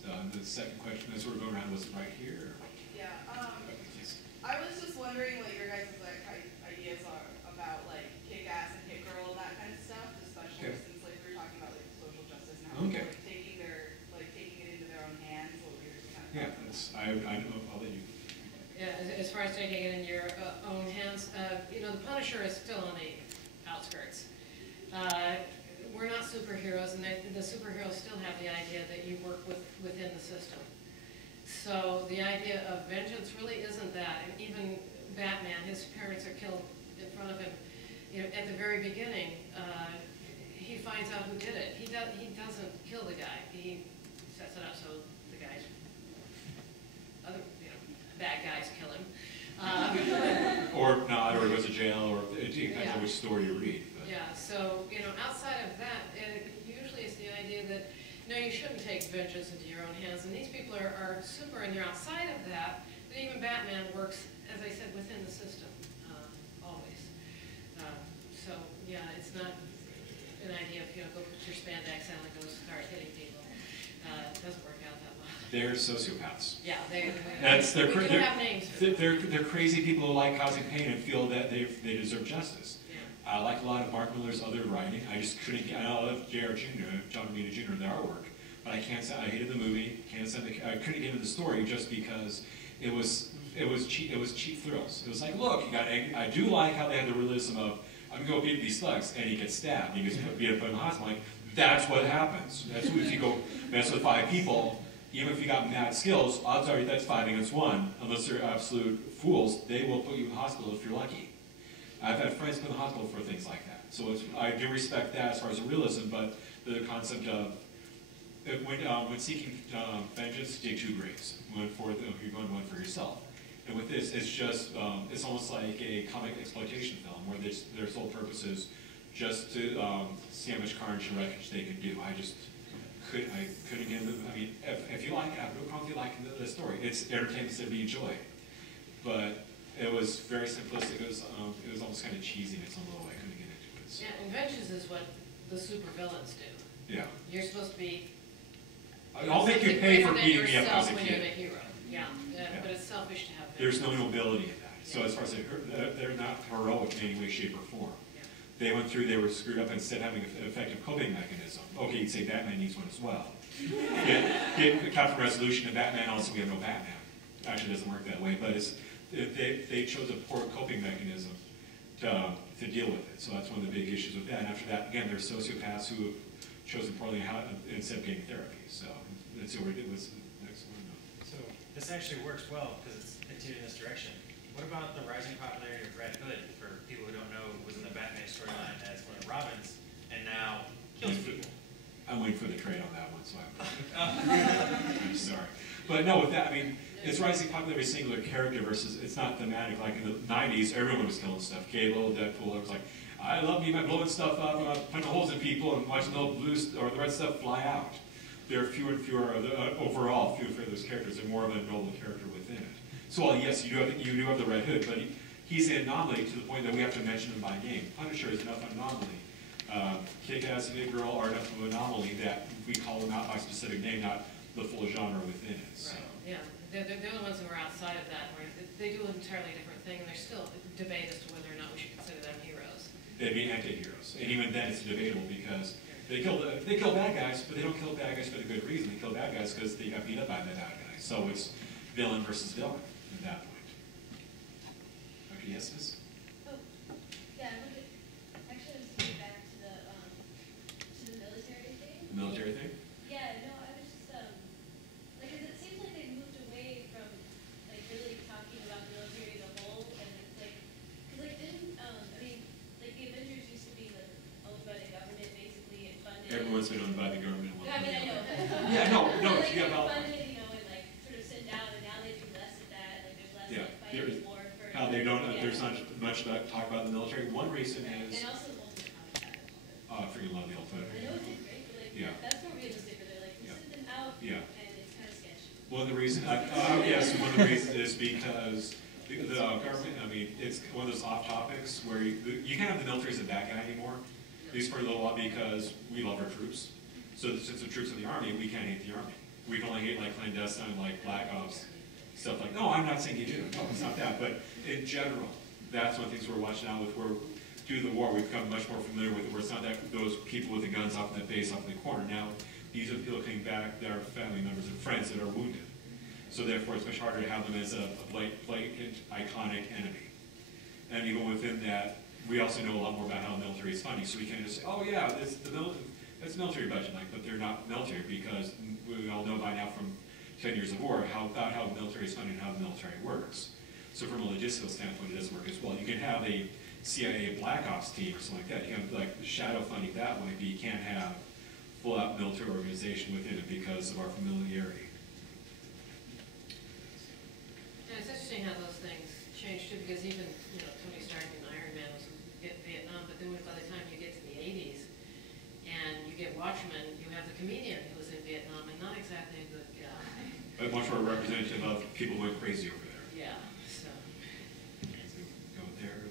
So the second question, as we're going around, was right here. Yeah. I was just wondering what your guys' like ideas are about like kick ass and hit girl and that kind of stuff, especially since like we were talking about like social justice and how people like taking it into their own hands. What we were just kind of I don't know. I'll let you. Yeah, as far as taking it in your own hands, the Punisher is still on the outskirts. We're not superheroes, and the superheroes still have the idea that you work within the system. So the idea of vengeance really isn't that. And even Batman, his parents are killed in front of him. At the very beginning, he finds out who did it. He doesn't kill the guy. He sets it up so the guys, bad guys kill him. Or not, or he goes to jail, or it depends on which story you read. But. Yeah. So outside of that, usually it's the idea that. No, you shouldn't take vengeance into your own hands. And these people are super, and you're outside of that. But even Batman works, as I said, within the system, always. So, yeah, it's not an idea of, go put your spandex on and go start hitting people. It doesn't work out that well. They're sociopaths. Yeah, they're have names. They're crazy people who like causing pain and feel that they deserve justice. I like a lot of Mark Miller's other writing. I just couldn't get. I love J.R. Jr., John Romita Jr. in their artwork, but I can't say I hated the movie. I couldn't get into the story just because it was cheap thrills. It was like, look, I do like how they had the realism of, I'm gonna go beat these thugs, and he gets stabbed, and he gets put in the hospital. Like, that's what happens. That's what, if you go mess with 5 people, even if you got mad skills, odds are that's 5 against 1. Unless they're absolute fools, they will put you in the hospital if you're lucky. I've had friends put in the hospital for things like that. So I do respect that as far as the realism, but the concept of when seeking vengeance, take 2 graves. One for you're going one for yourself. And with this, it's just it's almost like a comic exploitation film where their sole purpose is just to see how much carnage and wreckage they can do. I couldn't get into. I mean, if you like it, I have no problem if you like the story. It's entertainment to be enjoyed, but it was very simplistic. It was almost kind of cheesy in its own little way. I couldn't get into it. So. Yeah, and vengeance is what the supervillains do. Yeah. You're supposed to be. I'll make you pay for beating me up as a when kid. you're the hero. Yeah, but it's selfish to have vengeance. There's no nobility in that. So as far as they're not heroic in any way, shape, or form. Yeah. They went through, they were screwed up, instead of having an effective coping mechanism. Okay, you'd say Batman needs one as well. Get Captain Resolution and Batman, also we have no Batman. Actually, it doesn't work that way, but they chose a poor coping mechanism to deal with it. So that's one of the big issues with that. And after that, again, there's sociopaths who have chosen poorly instead of getting therapy. So that's what it was the next one. So this actually works well because it's continuing this direction. What about the rising popularity of Red Hood for people who don't know was in the Batman storyline as one of Robin's and now kills people? I'm waiting for the trade on that one, so I'm sorry. But no, with that, I mean, it's rising popularity of a singular character versus it's not thematic. Like in the 90s, everyone was killing stuff. Cable, Deadpool, it was like, I love me, I'm blowing stuff up, I'm punching holes in people and watching the blue or the red stuff fly out. There are fewer and fewer of the, overall, fewer of those characters. They're more of a noble character within it. So, well, yes, you do have the Red Hood, but he's an anomaly to the point that we have to mention him by name. Punisher is enough of an anomaly. Kick-Ass and Big Girl are enough of an anomaly that we call them out by specific name, not the full genre within it. So. Right. Yeah, they're the ones who are outside of that, where they do an entirely different thing, and there's still debate as to whether or not we should consider them heroes. They'd be anti-heroes, and even then it's debatable because they kill bad guys, but they don't kill bad guys for the good reason. They kill bad guys because they got beat up by the bad guys. So it's villain versus villain at that point. Okay, yes, miss? Oh, yeah, actually I was getting back to the military thing. The military thing? Yeah, no, I was just, like, 'cause it seems like they moved away from, like, really talking about the military as a whole, and it's like, 'cause, like, didn't, I mean, like, the Avengers used to be, like, owned by the government, basically, and funded. Everyone's been owned by the government. I mean, I know. Yeah, no, Like, yeah, about funded, you know, and, like, sort of sent down, and now they do less of that, like, there's less, Yeah, like, fighting war for. how they don't. Yeah. There's not much about talk about the military. One reason Right, is and also the Ultimate Combat. I freaking love the Ultimate. I know it did great, but, like, Yeah. that's more realistic, where they're like, we Yeah. send them out, Yeah. and it's kind of sketchy. One of the reasons, yes, one of the reasons is because the government, I mean, it's one of those off topics where you can't have the military as a bad guy anymore, at least for a little while, because we love our troops. So since the troops are the army, we can't hate the army. We can only hate like clandestine, like Black Ops, stuff like, no, I'm not saying you do, no, it's not that, but in general, that's one of the things we're watching out with, where due to the war, we've become much more familiar with it, where it's not that those people with the guns off in the base, off in the corner. Now, these are people coming back that are family members and friends that are wounded. So therefore, it's much harder to have them as a blatant, iconic enemy. And even within that, we also know a lot more about how the military is funding. So we can't just say, oh yeah, it's the military budget, like, but they're not military, because we all know by now from 10 years of war about how the military is funded and how the military works. So from a logistical standpoint, it doesn't work as well. You can have a CIA Black Ops team or something like that. You can have like shadow funding that way, but you can't have full-out military organization within it because of our familiarity. Yeah, it's interesting how those things change too, because even, Tony Stark and Iron Man was in Vietnam, but then by the time you get to the 80s and you get Watchmen, you have the comedian who was in Vietnam and not exactly a good guy. But much more representative of people who went crazy over there. Yeah, so. Go there,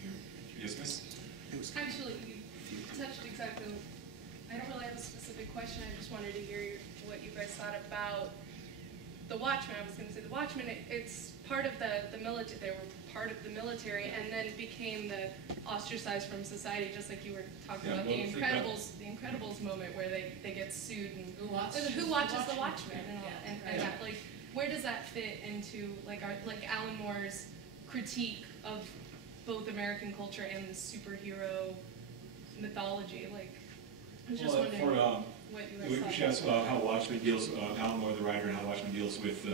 here. Yes, miss? Actually, you touched exactly. I don't really have a specific question. I just wanted to hear what you guys thought about the Watchmen. I was going to say the Watchmen. It's part of the military. They were part of the military, and then became the ostracized from society, just like you were talking about the Incredibles moment where they get sued and who watches the Watchmen and all, and that, like, where does that fit into like Alan Moore's critique of both American culture and the superhero mythology? Like, I was just wondering what you guys She asked how Watchmen deals, Alan Moore, the writer, and how Watchmen deals with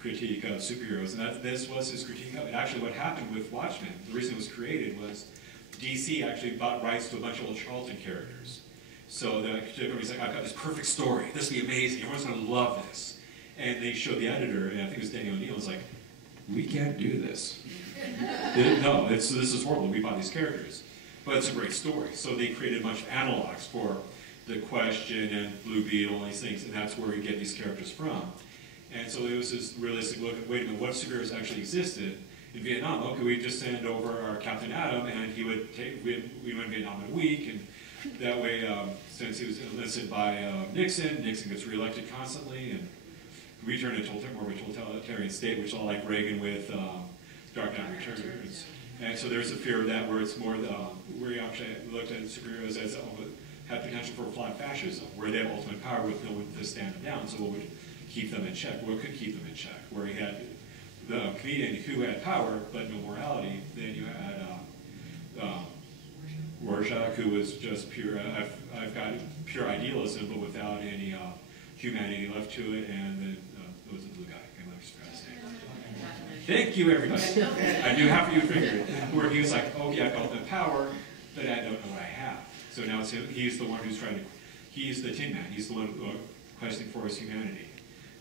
critique of superheroes. And this was his critique of it. Actually, what happened with Watchmen, the reason it was created was DC actually bought rights to a bunch of old Charlton characters. So everybody's like, I've got this perfect story. This will be amazing. Everyone's going to love this. And they showed the editor, and I think it was Danny O'Neill, was like, we can't do this. No, this is horrible. We bought these characters. But it's a great story. So they created a bunch of analogs for The Question and Blue Beetle and these things, and that's where we get these characters from. And so it was this realistic look at, wait a minute, what superheroes actually existed in Vietnam? Okay, we just send over our Captain Atom, and he would take, we went to Vietnam in a week, and that way, since he was enlisted by Nixon gets reelected constantly, and we turned into more of a totalitarian state, which is all like Reagan with Dark Knight Returns. And so there's a fear of that, where it's more where you actually looked at superheroes as have potential for flat fascism, where they have ultimate power with no one to stand them down. So what would keep them in check? What could keep them in check? Where you had the comedian who had power but no morality. Then you had Rorschach, who was just pure. I've got pure idealism, but without any humanity left to it. And then there was the blue guy. I just forgot his name. Thank you, everybody. I knew half of you figured. Where he was like, okay, I've got ultimate power, but I don't know what I have. So now it's him. He's the one who's trying to. He's the Tin Man. He's the one questioning for his humanity.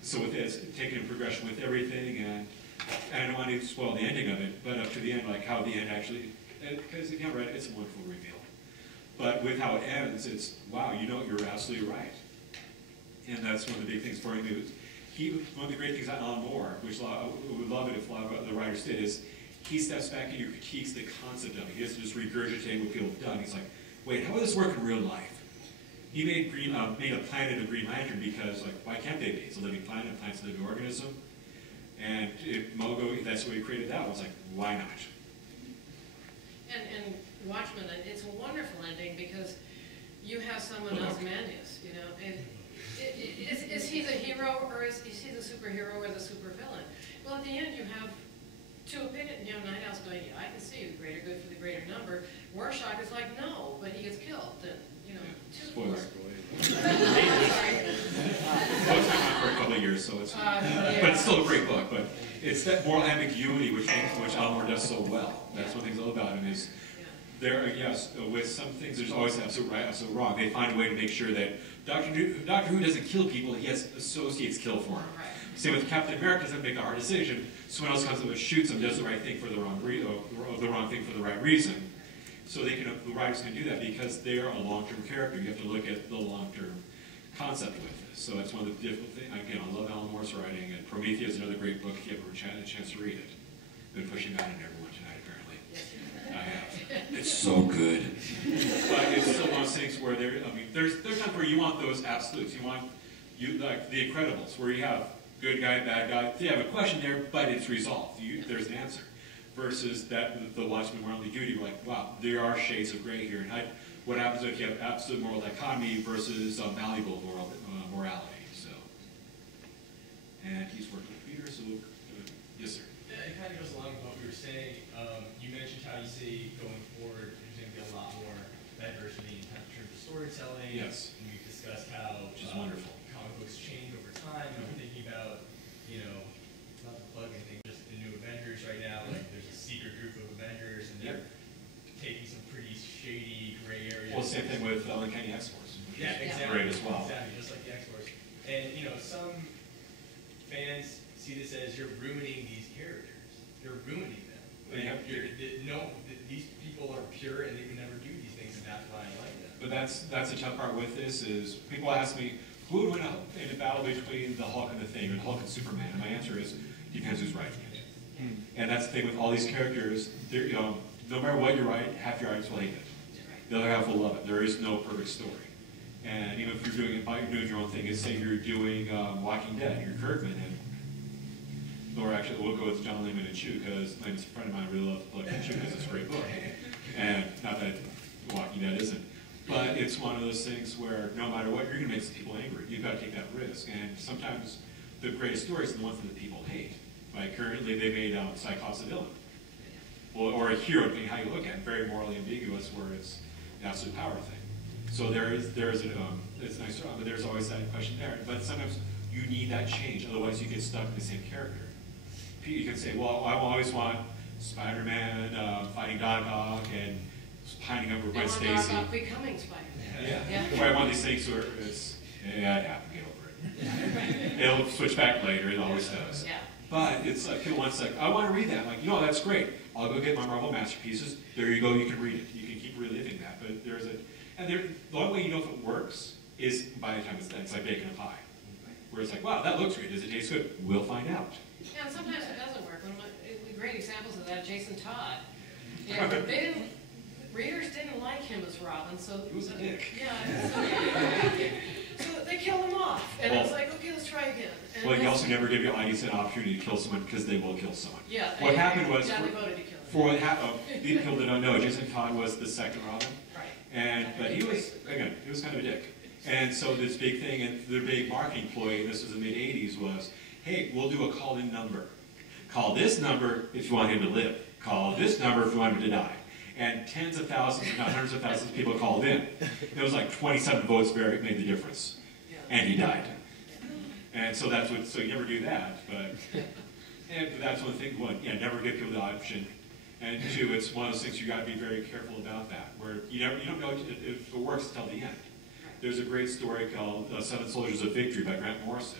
So with this, taking a progression with everything, and I don't want to spoil the ending of it, but up to the end, like how the end actually, because if you haven't read it, it's a wonderful reveal. But with how it ends, it's, wow, you know, you're absolutely right. And that's one of the big things for him. One of the great things about Alan Moore, which I would love it if a lot of the writers did, is he steps back and he critiques the concept of it. He doesn't just regurgitate what people have done. He's like, wait, how would this work in real life? He made a planet of Green Lantern because, like, why can't they be? It's a living planet, a planet's a living organism. And Mogo, that's why he created that. I was like, why not? And Watchmen, it's a wonderful ending because you have someone Ozymandias, you know. And is he the hero, or is he the superhero or the supervillain? Well, at the end, you have two opinions. You know, Night Owl's going, yeah, I can see the greater good for the greater number. Rorschach is like, no, but he gets killed. And, you know, Spoilers. It's been out for a couple of years, so it's, but it's still a great book. But it's that moral ambiguity which Alan Moore does so well. That's one thing I love about him is there. Yes, with some things there's always absolute right, absolute wrong. They find a way to make sure that Doctor Who doesn't kill people; he has associates kill for him. Right. Same with Captain America, doesn't make a hard decision. Someone else comes up and shoots him, does the right thing for the wrong thing for the right reason. So the writers can do that because they are a long-term character. You have to look at the long-term concept with this. So that's one of the difficult things. Again, I love Alan Moore's writing, and Prometheus is another great book if you ever had a chance to read it. I've been pushing that into everyone tonight, apparently. I have. It's so good. But it's still one of those things where there's times where you want those absolutes. You want like The Incredibles, where you have good guy, bad guy. You have a question there, but it's resolved. There's an answer. Versus that the Watchmen moral ambiguity, we're like, wow, there are shades of gray here. And what happens if you have absolute moral dichotomy versus malleable morality? So, and he's working with Peter, so yes, sir. Yeah, it kind of goes along with what we were saying. You mentioned how you see going forward, there's going to be a lot more diversity in terms of storytelling. Yes. And we've discussed how which is wonderful. Comic books change over time. And I'm thinking about, you know, not to plug anything, just the new Avengers right now. Like, there's a secret group of Avengers, and they're taking some pretty shady gray areas. Well, same thing with Uncanny X-Force. Yeah, exactly. Great as well. Exactly, just like the X-Force. And, you know, some fans see this as you're ruining these characters. You're ruining them. Like, these people are pure and they would never do these things, and that's why I like them. But that's the tough part with this is people ask me, who would win in a battle between the Hulk and the Thing, and Hulk and Superman? And my answer is, depends who's writing it. And that's the thing with all these characters. You know, no matter what you write, half your audience will hate it. The other half will love it. There is no perfect story. And even if you're doing your own thing, say you're doing Walking Dead, you're Kirkman, or actually we'll go with John Layman and Chew, because a friend of mine really loves Blood and Chew because it's a great book. And not that Walking Dead isn't. But it's one of those things where no matter what, you're going to make some people angry. You've got to take that risk. And sometimes the greatest stories are the ones that people hate. Like currently they made Cyclops a villain. Or a hero, depending how you look at it, very morally ambiguous, where it's an absolute power thing. So it's nice, but there's always that question there. But sometimes you need that change, otherwise you get stuck in the same character. You can say, well, I always want Spider-Man fighting Doc Ock and pining up with Gwen Stacy. Doc Ock becoming Spider-Man. Yeah. Where I want these things where it's, yeah, it happened, get over it. It'll switch back later, it always does. Yeah. But it's like, people want to say, I want to read that. I'm like, you know, that's great. I'll go get my Marvel Masterpieces. There you go, you can read it. You can keep reliving that. But the only way you know if it works is by the time it's done. It's like baking a pie. Where it's like, wow, that looks great. Does it taste good? We'll find out. Yeah, and sometimes it doesn't work. One of the great examples of that, Jason Todd. Yeah, readers didn't like him as Robin, so he was a dick. Yeah, so they killed him off, and it was like, okay, let's try again. And well, he also never gave your audience an opportunity to kill someone because they will kill someone. Yeah. What happened was, they voted to kill him. For what happened, people that don't know, Jason Todd was the second Robin, right? But he was kind of a dick. And so this big thing, and the big marketing ploy, this was the mid '80s, was, hey, we'll do a call-in number. Call this number if you want him to live. Call this number if you want him to die. And tens of thousands, if not hundreds of thousands of people called in. It was like 27 votes made the difference. And he died. And so so you never do that, but that's one thing. One, never give people the option. And two, it's one of those things you got to be very careful about that, where you don't know if it works until the end. There's a great story called Seven Soldiers of Victory by Grant Morrison,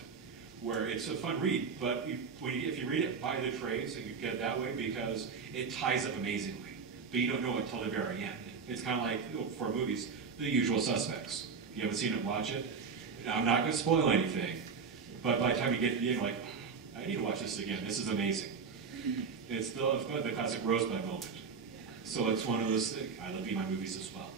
where it's a fun read, but if you read it, buy the trades and you get it that way because it ties up amazingly. But you don't know it until the very end. It's kind of like, for movies, The Usual Suspects. If you haven't seen it, watch it. Now, I'm not going to spoil anything, but by the time you get to the end, you're like, I need to watch this again. This is amazing. It's the classic Rosebud moment. So it's one of those things. I love my movies as well.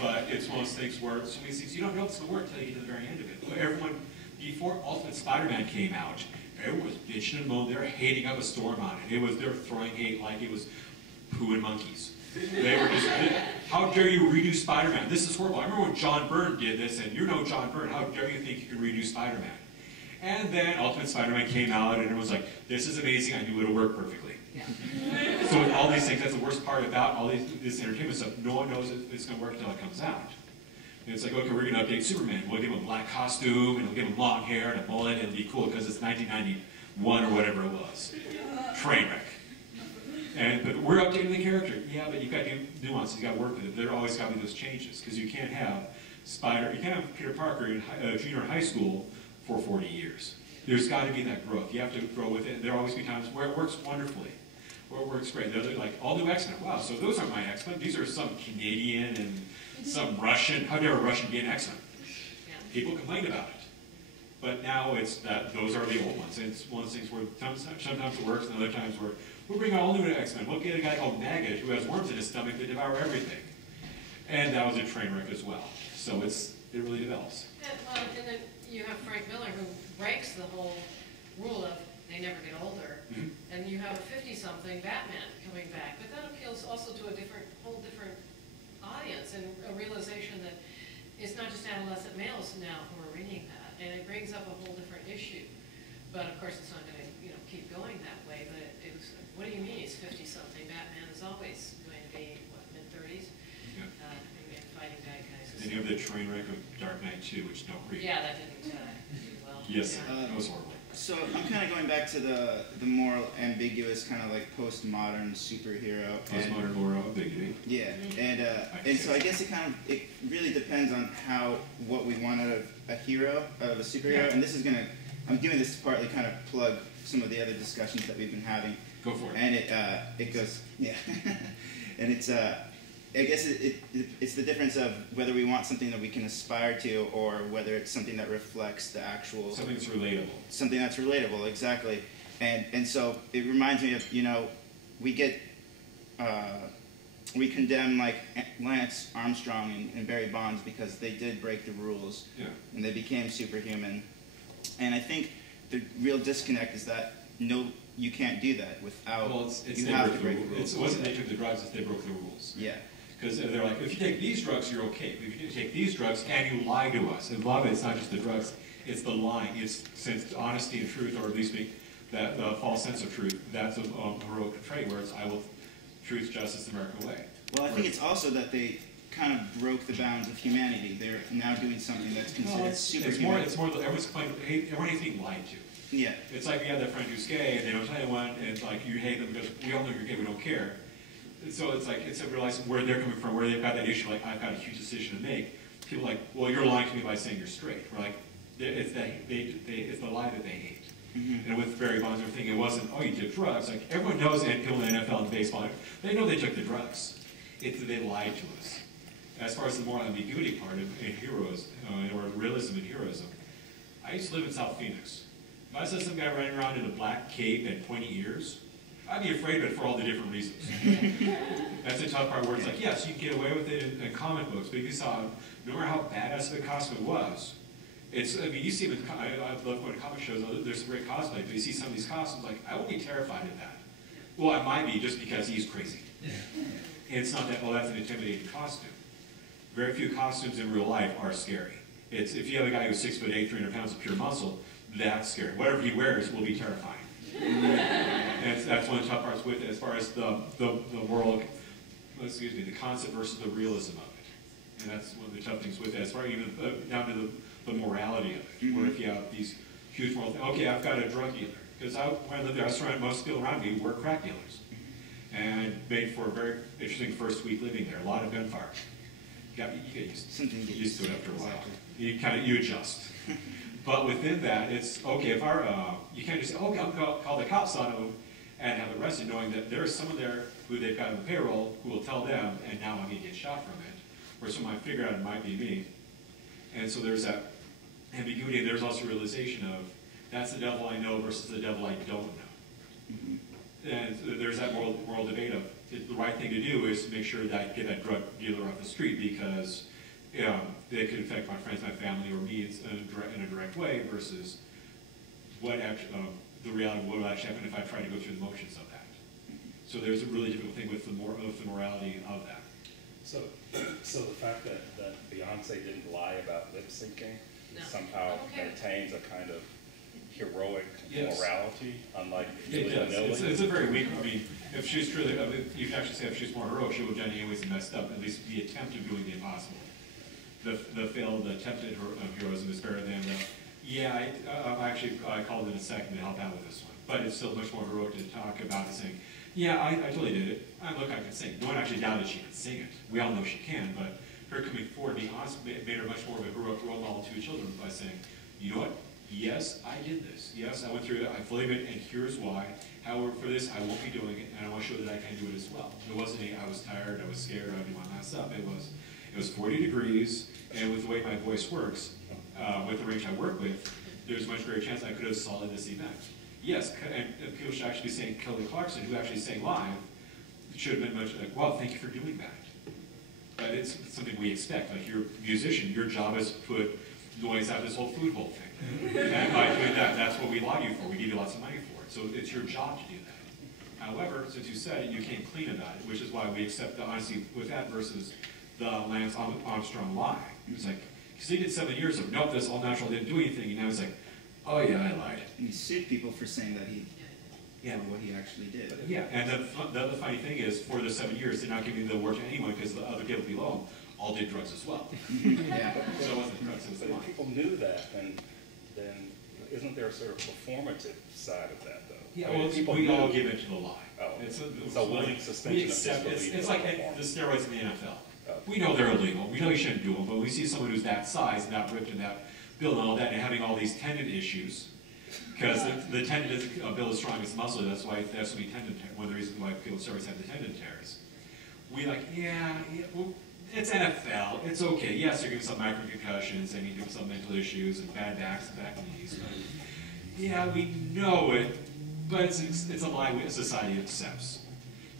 But it's one of those things where so many things you don't know it's going to work until you get to the very end of it. Everyone, before Ultimate Spider-Man came out, everyone was bitching and moaning. They were hating up a storm on it. They were throwing hate like it was poo and monkeys. They were just, how dare you redo Spider-Man? This is horrible. I remember when John Byrne did this, and you know John Byrne. How dare you think you can redo Spider-Man? And then Ultimate Spider-Man came out, and everyone's like, this is amazing. I knew it would work perfectly. Yeah. So with all these things, that's the worst part about all this entertainment stuff. No one knows if it's going to work until it comes out. And it's like, okay, we're going to update Superman. We'll give him a black costume, and we'll give him long hair and a mullet, and it'll be cool because it's 1991 or whatever it was. Train wreck. But we're updating the character. Yeah, but you've got to do nuances. You've got to work with it. There always got to be those changes because you can't have Peter Parker in junior high school for 40 years. There's got to be that growth. You have to grow with it. There'll always be times where it works wonderfully, where it works great. They're like, all new X-Men. Wow, so those aren't my X-Men. These are some Canadian and some Russian. How dare a Russian be an X-Men? People complain about it. But now it's that those are the old ones. And it's one of those things where sometimes it works and other times where we'll bring all new X-Men. We'll get a guy called Maggot who has worms in his stomach that devour everything. And that was a train wreck as well. So it really develops. And then you have Frank Miller who breaks the whole rule of they never get older. Mm-hmm. And you have a 50-something Batman coming back. But that appeals also to a whole different audience and a realization that it's not just adolescent males now who are reading that. And it brings up a whole different issue. But of course it's not going to keep going that way. But it was, what do you mean he's 50-something? Batman is always going to be, what, mid-30s? Yeah. And fighting bad guys. And you have the train wreck of Dark Knight 2, which don't read. Yeah, that didn't do well. Yes, that was horrible. So I'm kind of going back to the more ambiguous kind of like postmodern superhero. Postmodern more ambiguity. Yeah, and so I guess it really depends on what we want out of a hero, out of a superhero. And this is I'm doing this to partly kind of plug some of the other discussions that we've been having. Go for it. And it goes, yeah, and it's I guess it's the difference of whether we want something that we can aspire to or whether it's something that reflects the actual... Something that's relatable. Something that's relatable, exactly. And so it reminds me of, we condemn like Lance Armstrong and Barry Bonds because they did break the rules. Yeah. And they became superhuman. And I think the real disconnect is that you can't do that without... Well, you have to break the rules. It wasn't they took the drugs, it's they broke the rules. Yeah. Because they're like, if you take these drugs, you're okay. But if you take these drugs and you lie to us, and a lot of it's not just the drugs, It's the lying. It's since honesty and truth, or at least that the false sense of truth. That's a heroic trait where it's I will truth, justice, the American way. Well, I think it's also that they kind of broke the bounds of humanity. They're now doing something that's considered superhuman. It's more. Everyone's complaining. Everyone is being lied to. Yeah. It's like you have that friend who's gay, and they don't tell anyone, and it's like you hate them because we all know you're gay. We don't care. So it's like it's realizing where they're coming from, where they've got that issue. Like I've got a huge decision to make. People are like, well, you're lying to me by saying you're straight. We're like, it's the lie that they hate. Mm-hmm. And with Barry Bonds, everything, it wasn't, oh, you took drugs. Like everyone knows, and people in the NFL and baseball, they know they took the drugs. It's that they lied to us. As far as the moral ambiguity part of heroes, or realism and heroism, I used to live in South Phoenix. If I saw some guy running around in a black cape and pointy ears, I'd be afraid of it for all the different reasons. That's the tough part where it's like, yes, you can get away with it in comic books, but if you saw, no matter how badass the costume was, it's, I mean, you see them, I love going to comic shows, there's some great cosplay, but you see some of these costumes, like, I would be terrified of that. Well, I might be just because he's crazy. And it's not that, oh, that's an intimidating costume. Very few costumes in real life are scary. It's, if you have a guy who's 6'8", 300 pounds of pure muscle, that's scary. Whatever he wears will be terrifying. And that's one of the tough parts with it, as far as the world, excuse me, the concept versus the realism of it. And that's one of the tough things with it, as far even down to the morality of it. Mm-hmm. Where if you have these huge moral things, okay, I've got a drug dealer. Because when I lived there, I was surrounded, most people around me were crack dealers. And made for a very interesting first week living there. A lot of gunfire. You get used to it after a while. You adjust. But within that, it's okay if you can't just say, okay, I'll call the cops on them and have it arrested, knowing that there is someone there who they've got on the payroll who will tell them, and now I'm going to get shot from it. Or someone might figure out it might be me. And so there's that ambiguity, and there's also realization of that's the devil I know versus the devil I don't know. And there's that moral debate of the right thing to do is to make sure that I get that drug dealer off the street because they could affect my friends, my family, or me in a direct way versus what the reality of what will actually happen if I try to go through the motions of that. So there's a really difficult thing with the morality of that. So the fact that Beyonce didn't lie about lip syncing somehow maintains a kind of heroic morality, unlike it does. It's a very weak. I mean, if she's truly, you can actually say if she's more heroic, she would have done anyways and messed up. At least the attempt of doing the impossible. The failed attempt at heroism is better than I called in a second to help out with this one. But it's still much more heroic to talk about and saying, yeah, I totally did it. Look, I can sing. No one actually doubted she could sing it. We all know she can, but her coming forward, being honest, made her much more of a heroic role model to children by saying, you know what? Yes, I did this. Yes, I went through it. I fully admit, and here's why. However, for this, I won't be doing it, and I want to show that I can do it as well. It wasn't I was tired, I was scared, I didn't want to mess up. It was 40 degrees, and with the way my voice works, with the range I work with, there's a much greater chance I could have solved this event. Yes, and people should actually be saying Kelly Clarkson, who actually sang live, should have been much like, well, thank you for doing that. But it's something we expect. Like you're a musician, your job is to put noise out this whole food hole thing. And by doing that, that's what we laud you for. We give you lots of money for it. So it's your job to do that. However, since you said it, you came clean about it, which is why we accept the honesty with that versus the Lance Armstrong lie. It's like, because he did 7 years of, nope, this all natural, didn't do anything, and now he's like, oh yeah, I lied. And he sued people for saying that he what he actually did. Yeah, and the funny thing is, for the 7 years, they're not giving the award to anyone because the other people below him all did drugs as well. Yeah. So it wasn't drugs, it was the But lie. if people knew that, then isn't there a sort of performative side of that, though? Yeah, I mean, well, we all give into the lie. Oh. It's So willing suspension of disbelief. it's like the steroids in the NFL. We know they're illegal. We know you shouldn't do them, but we see someone who's that size and that ripped and that build and all that and having all these tendon issues. Because the tendon doesn't build as strong as muscle. That's why they have so many tendon tears. One of the reasons why people steroids have the tendon tears. We like, well, it's NFL. It's okay. Yes, they're giving some microconcussions and you do some mental issues and bad backs and back knees. But yeah, we know it, but it's a lie society accepts.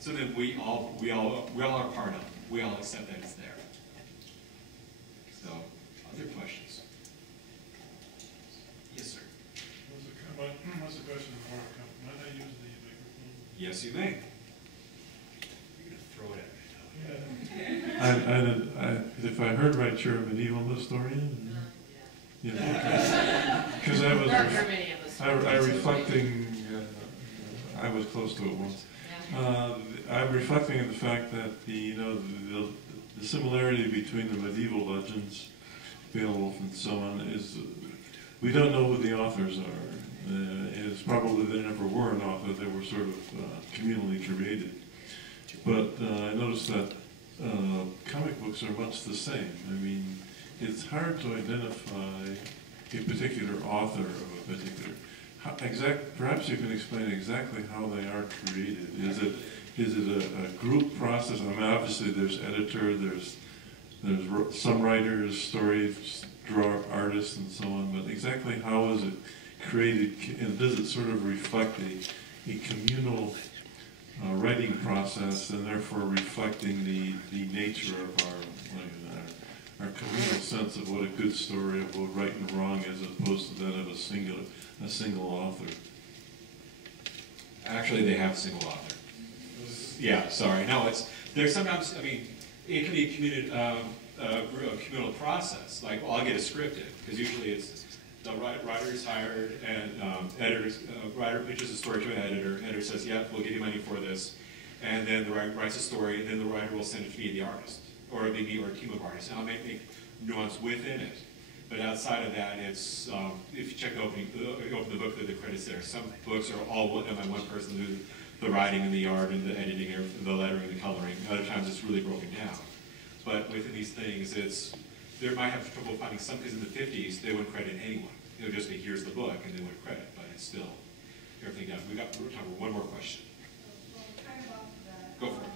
So then we all are part of it. We all accept that it's there. So, other questions? Yes, sir. What's the question before I come? Might I use the microphone? Yes, you may. You're going to throw it at me. If I heard right, you're a medieval historian? Because I was, There are many of us. I reflecting, I was close to it once. I'm reflecting on the fact that the similarity between the medieval legends, Beowulf and so on, is we don't know who the authors are. It's probably there never were an author; they were sort of communally created. But I noticed that comic books are much the same. I mean, it's hard to identify a particular author of a particular. Perhaps you can explain exactly how they are created. Is it a group process? I mean, obviously there's editor, there's some writers, story draw artists, and so on. But exactly how is it created, and does it sort of reflect a communal writing process, and therefore reflecting the nature of our communal sense of what a good story, of what right and wrong, as opposed to that of a single author? Actually, they have a single author. Yeah, sorry. No, there's sometimes, I mean, it can be a communal process. Like, well, I'll get it scripted, because usually it's the writer is hired, and writer pitches a story to an editor says, yeah, we'll give you money for this, and then the writer writes a story, and then the writer will send it to me, the artist, or maybe a team of artists, and I'll make nuance within it. But outside of that, it's, if you check open the book, the credits there. Some books are all done by one person, who the writing and the art and the editing, and the lettering, the coloring. Other times it's really broken down. But within these things, they might have trouble finding some, because in the 50s, they wouldn't credit anyone. It would just be, here's the book, and they wouldn't credit, but it's still everything done. We're time for one more question. Well, kind of off of that. Go for it.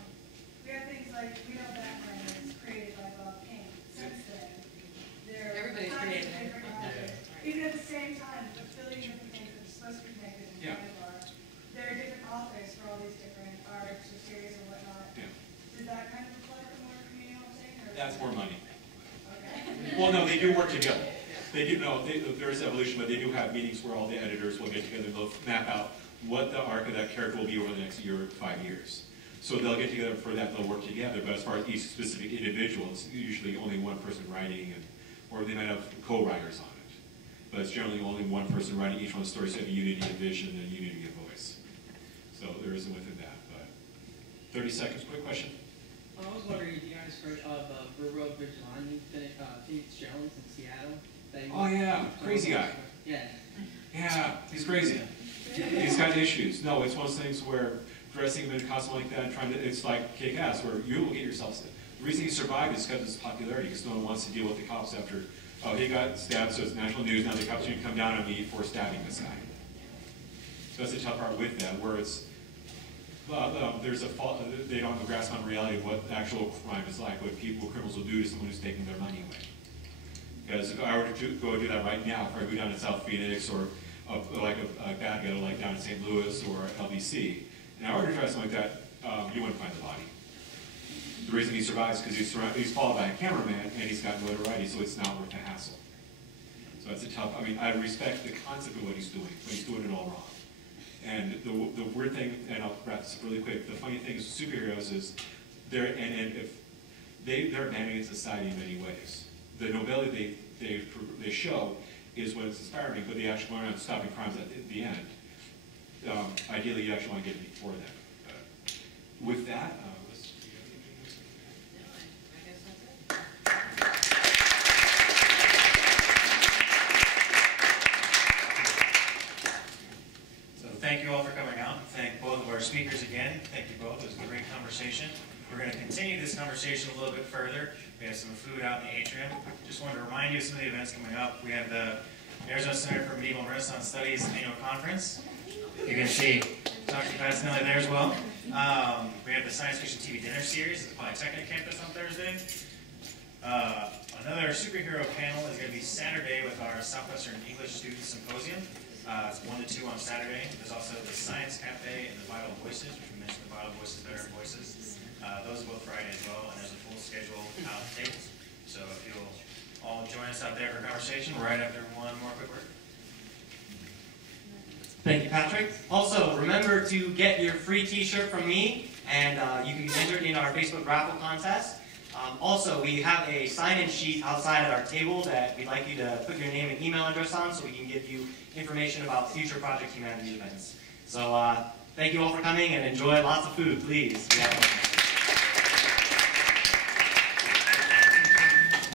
We have things like, we know Batman was created by Bob Kane. Since then, Everybody's created. Even at the same time, a billion different things that are supposed to be connected in kind of art. There are different authors for all these different arts or series or whatnot. Yeah. Does that kind of reflect a more communal thing? That's more money. Okay. Well, no, they do work together. They do know there's evolution, but they do have meetings where all the editors will get together and they'll map out what the arc of that character will be over the next year or 5 years. So they'll get together for that, they'll work together, but as far as each specific individual, it's usually only one person writing, or they might have co-writers on it. But it's generally only one person writing each one's story, so you have a unity of vision and a unity of voice. So there isn't within that, but 30 seconds, quick question. I was wondering if you guys heard of Rural Vigilante, Phoenix Jones in Seattle. Oh yeah, crazy guy. Yeah. Yeah, he's crazy. He's got issues. No, it's one of those things where dressing him in a costume like that, it's like Kick-Ass, where you will get yourself. The reason he survived is because of his popularity, because no one wants to deal with the cops after, oh, he got stabbed, so it's national news, now the cops are going to come down on me for stabbing this guy. So that's the tough part with that, where it's, there's a fault, they don't grasp on reality of what actual crime is like, what criminals will do to someone who's taking their money away. Because if I were to go do that right now, if I go down to South Phoenix, or like a bad ghetto like down in St. Louis or LBC, and I were to try something like that, you wouldn't find the body. The reason he survives is because he's followed by a cameraman and he's got notoriety, so it's not worth the hassle. So it's a tough, I mean, I respect the concept of what he's doing, but he's doing it all wrong. And the weird thing, and I'll wrap this up really quick, the funny thing is superheroes is, they're abandoning society in many ways. The nobility they show is what is inspiring, but they actually learn on stopping crimes at the end. Ideally, you actually want to get it before that. With that, let's. So thank you all for coming out. Thank both of our speakers again. Thank you both. It was a great conversation. We're going to continue this conversation a little bit further. We have some food out in the atrium. Just wanted to remind you of some of the events coming up. We have the Arizona Center for Medieval and Renaissance Studies annual conference. You can see Dr. Facinelli there as well. We have the Science Fiction TV dinner series at the Polytechnic campus on Thursday. Another superhero panel is going to be Saturday with our Southwestern English Student Symposium. It's 1 to 2 on Saturday. There's also the Science Cafe and the Vital Voices, which we mentioned, the Vital Voices, Better Voices. Those are both Friday as well, and there's a full schedule out at the tables. So if you'll all join us out there for a conversation right after one more quick word. Thank you, Patrick. Also, remember to get your free t-shirt from me, and you can be entered in our Facebook raffle contest. Also, we have a sign-in sheet outside at our table that we'd like you to put your name and email address on so we can give you information about future Project Humanities events. So thank you all for coming and enjoy lots of food, please. Yeah.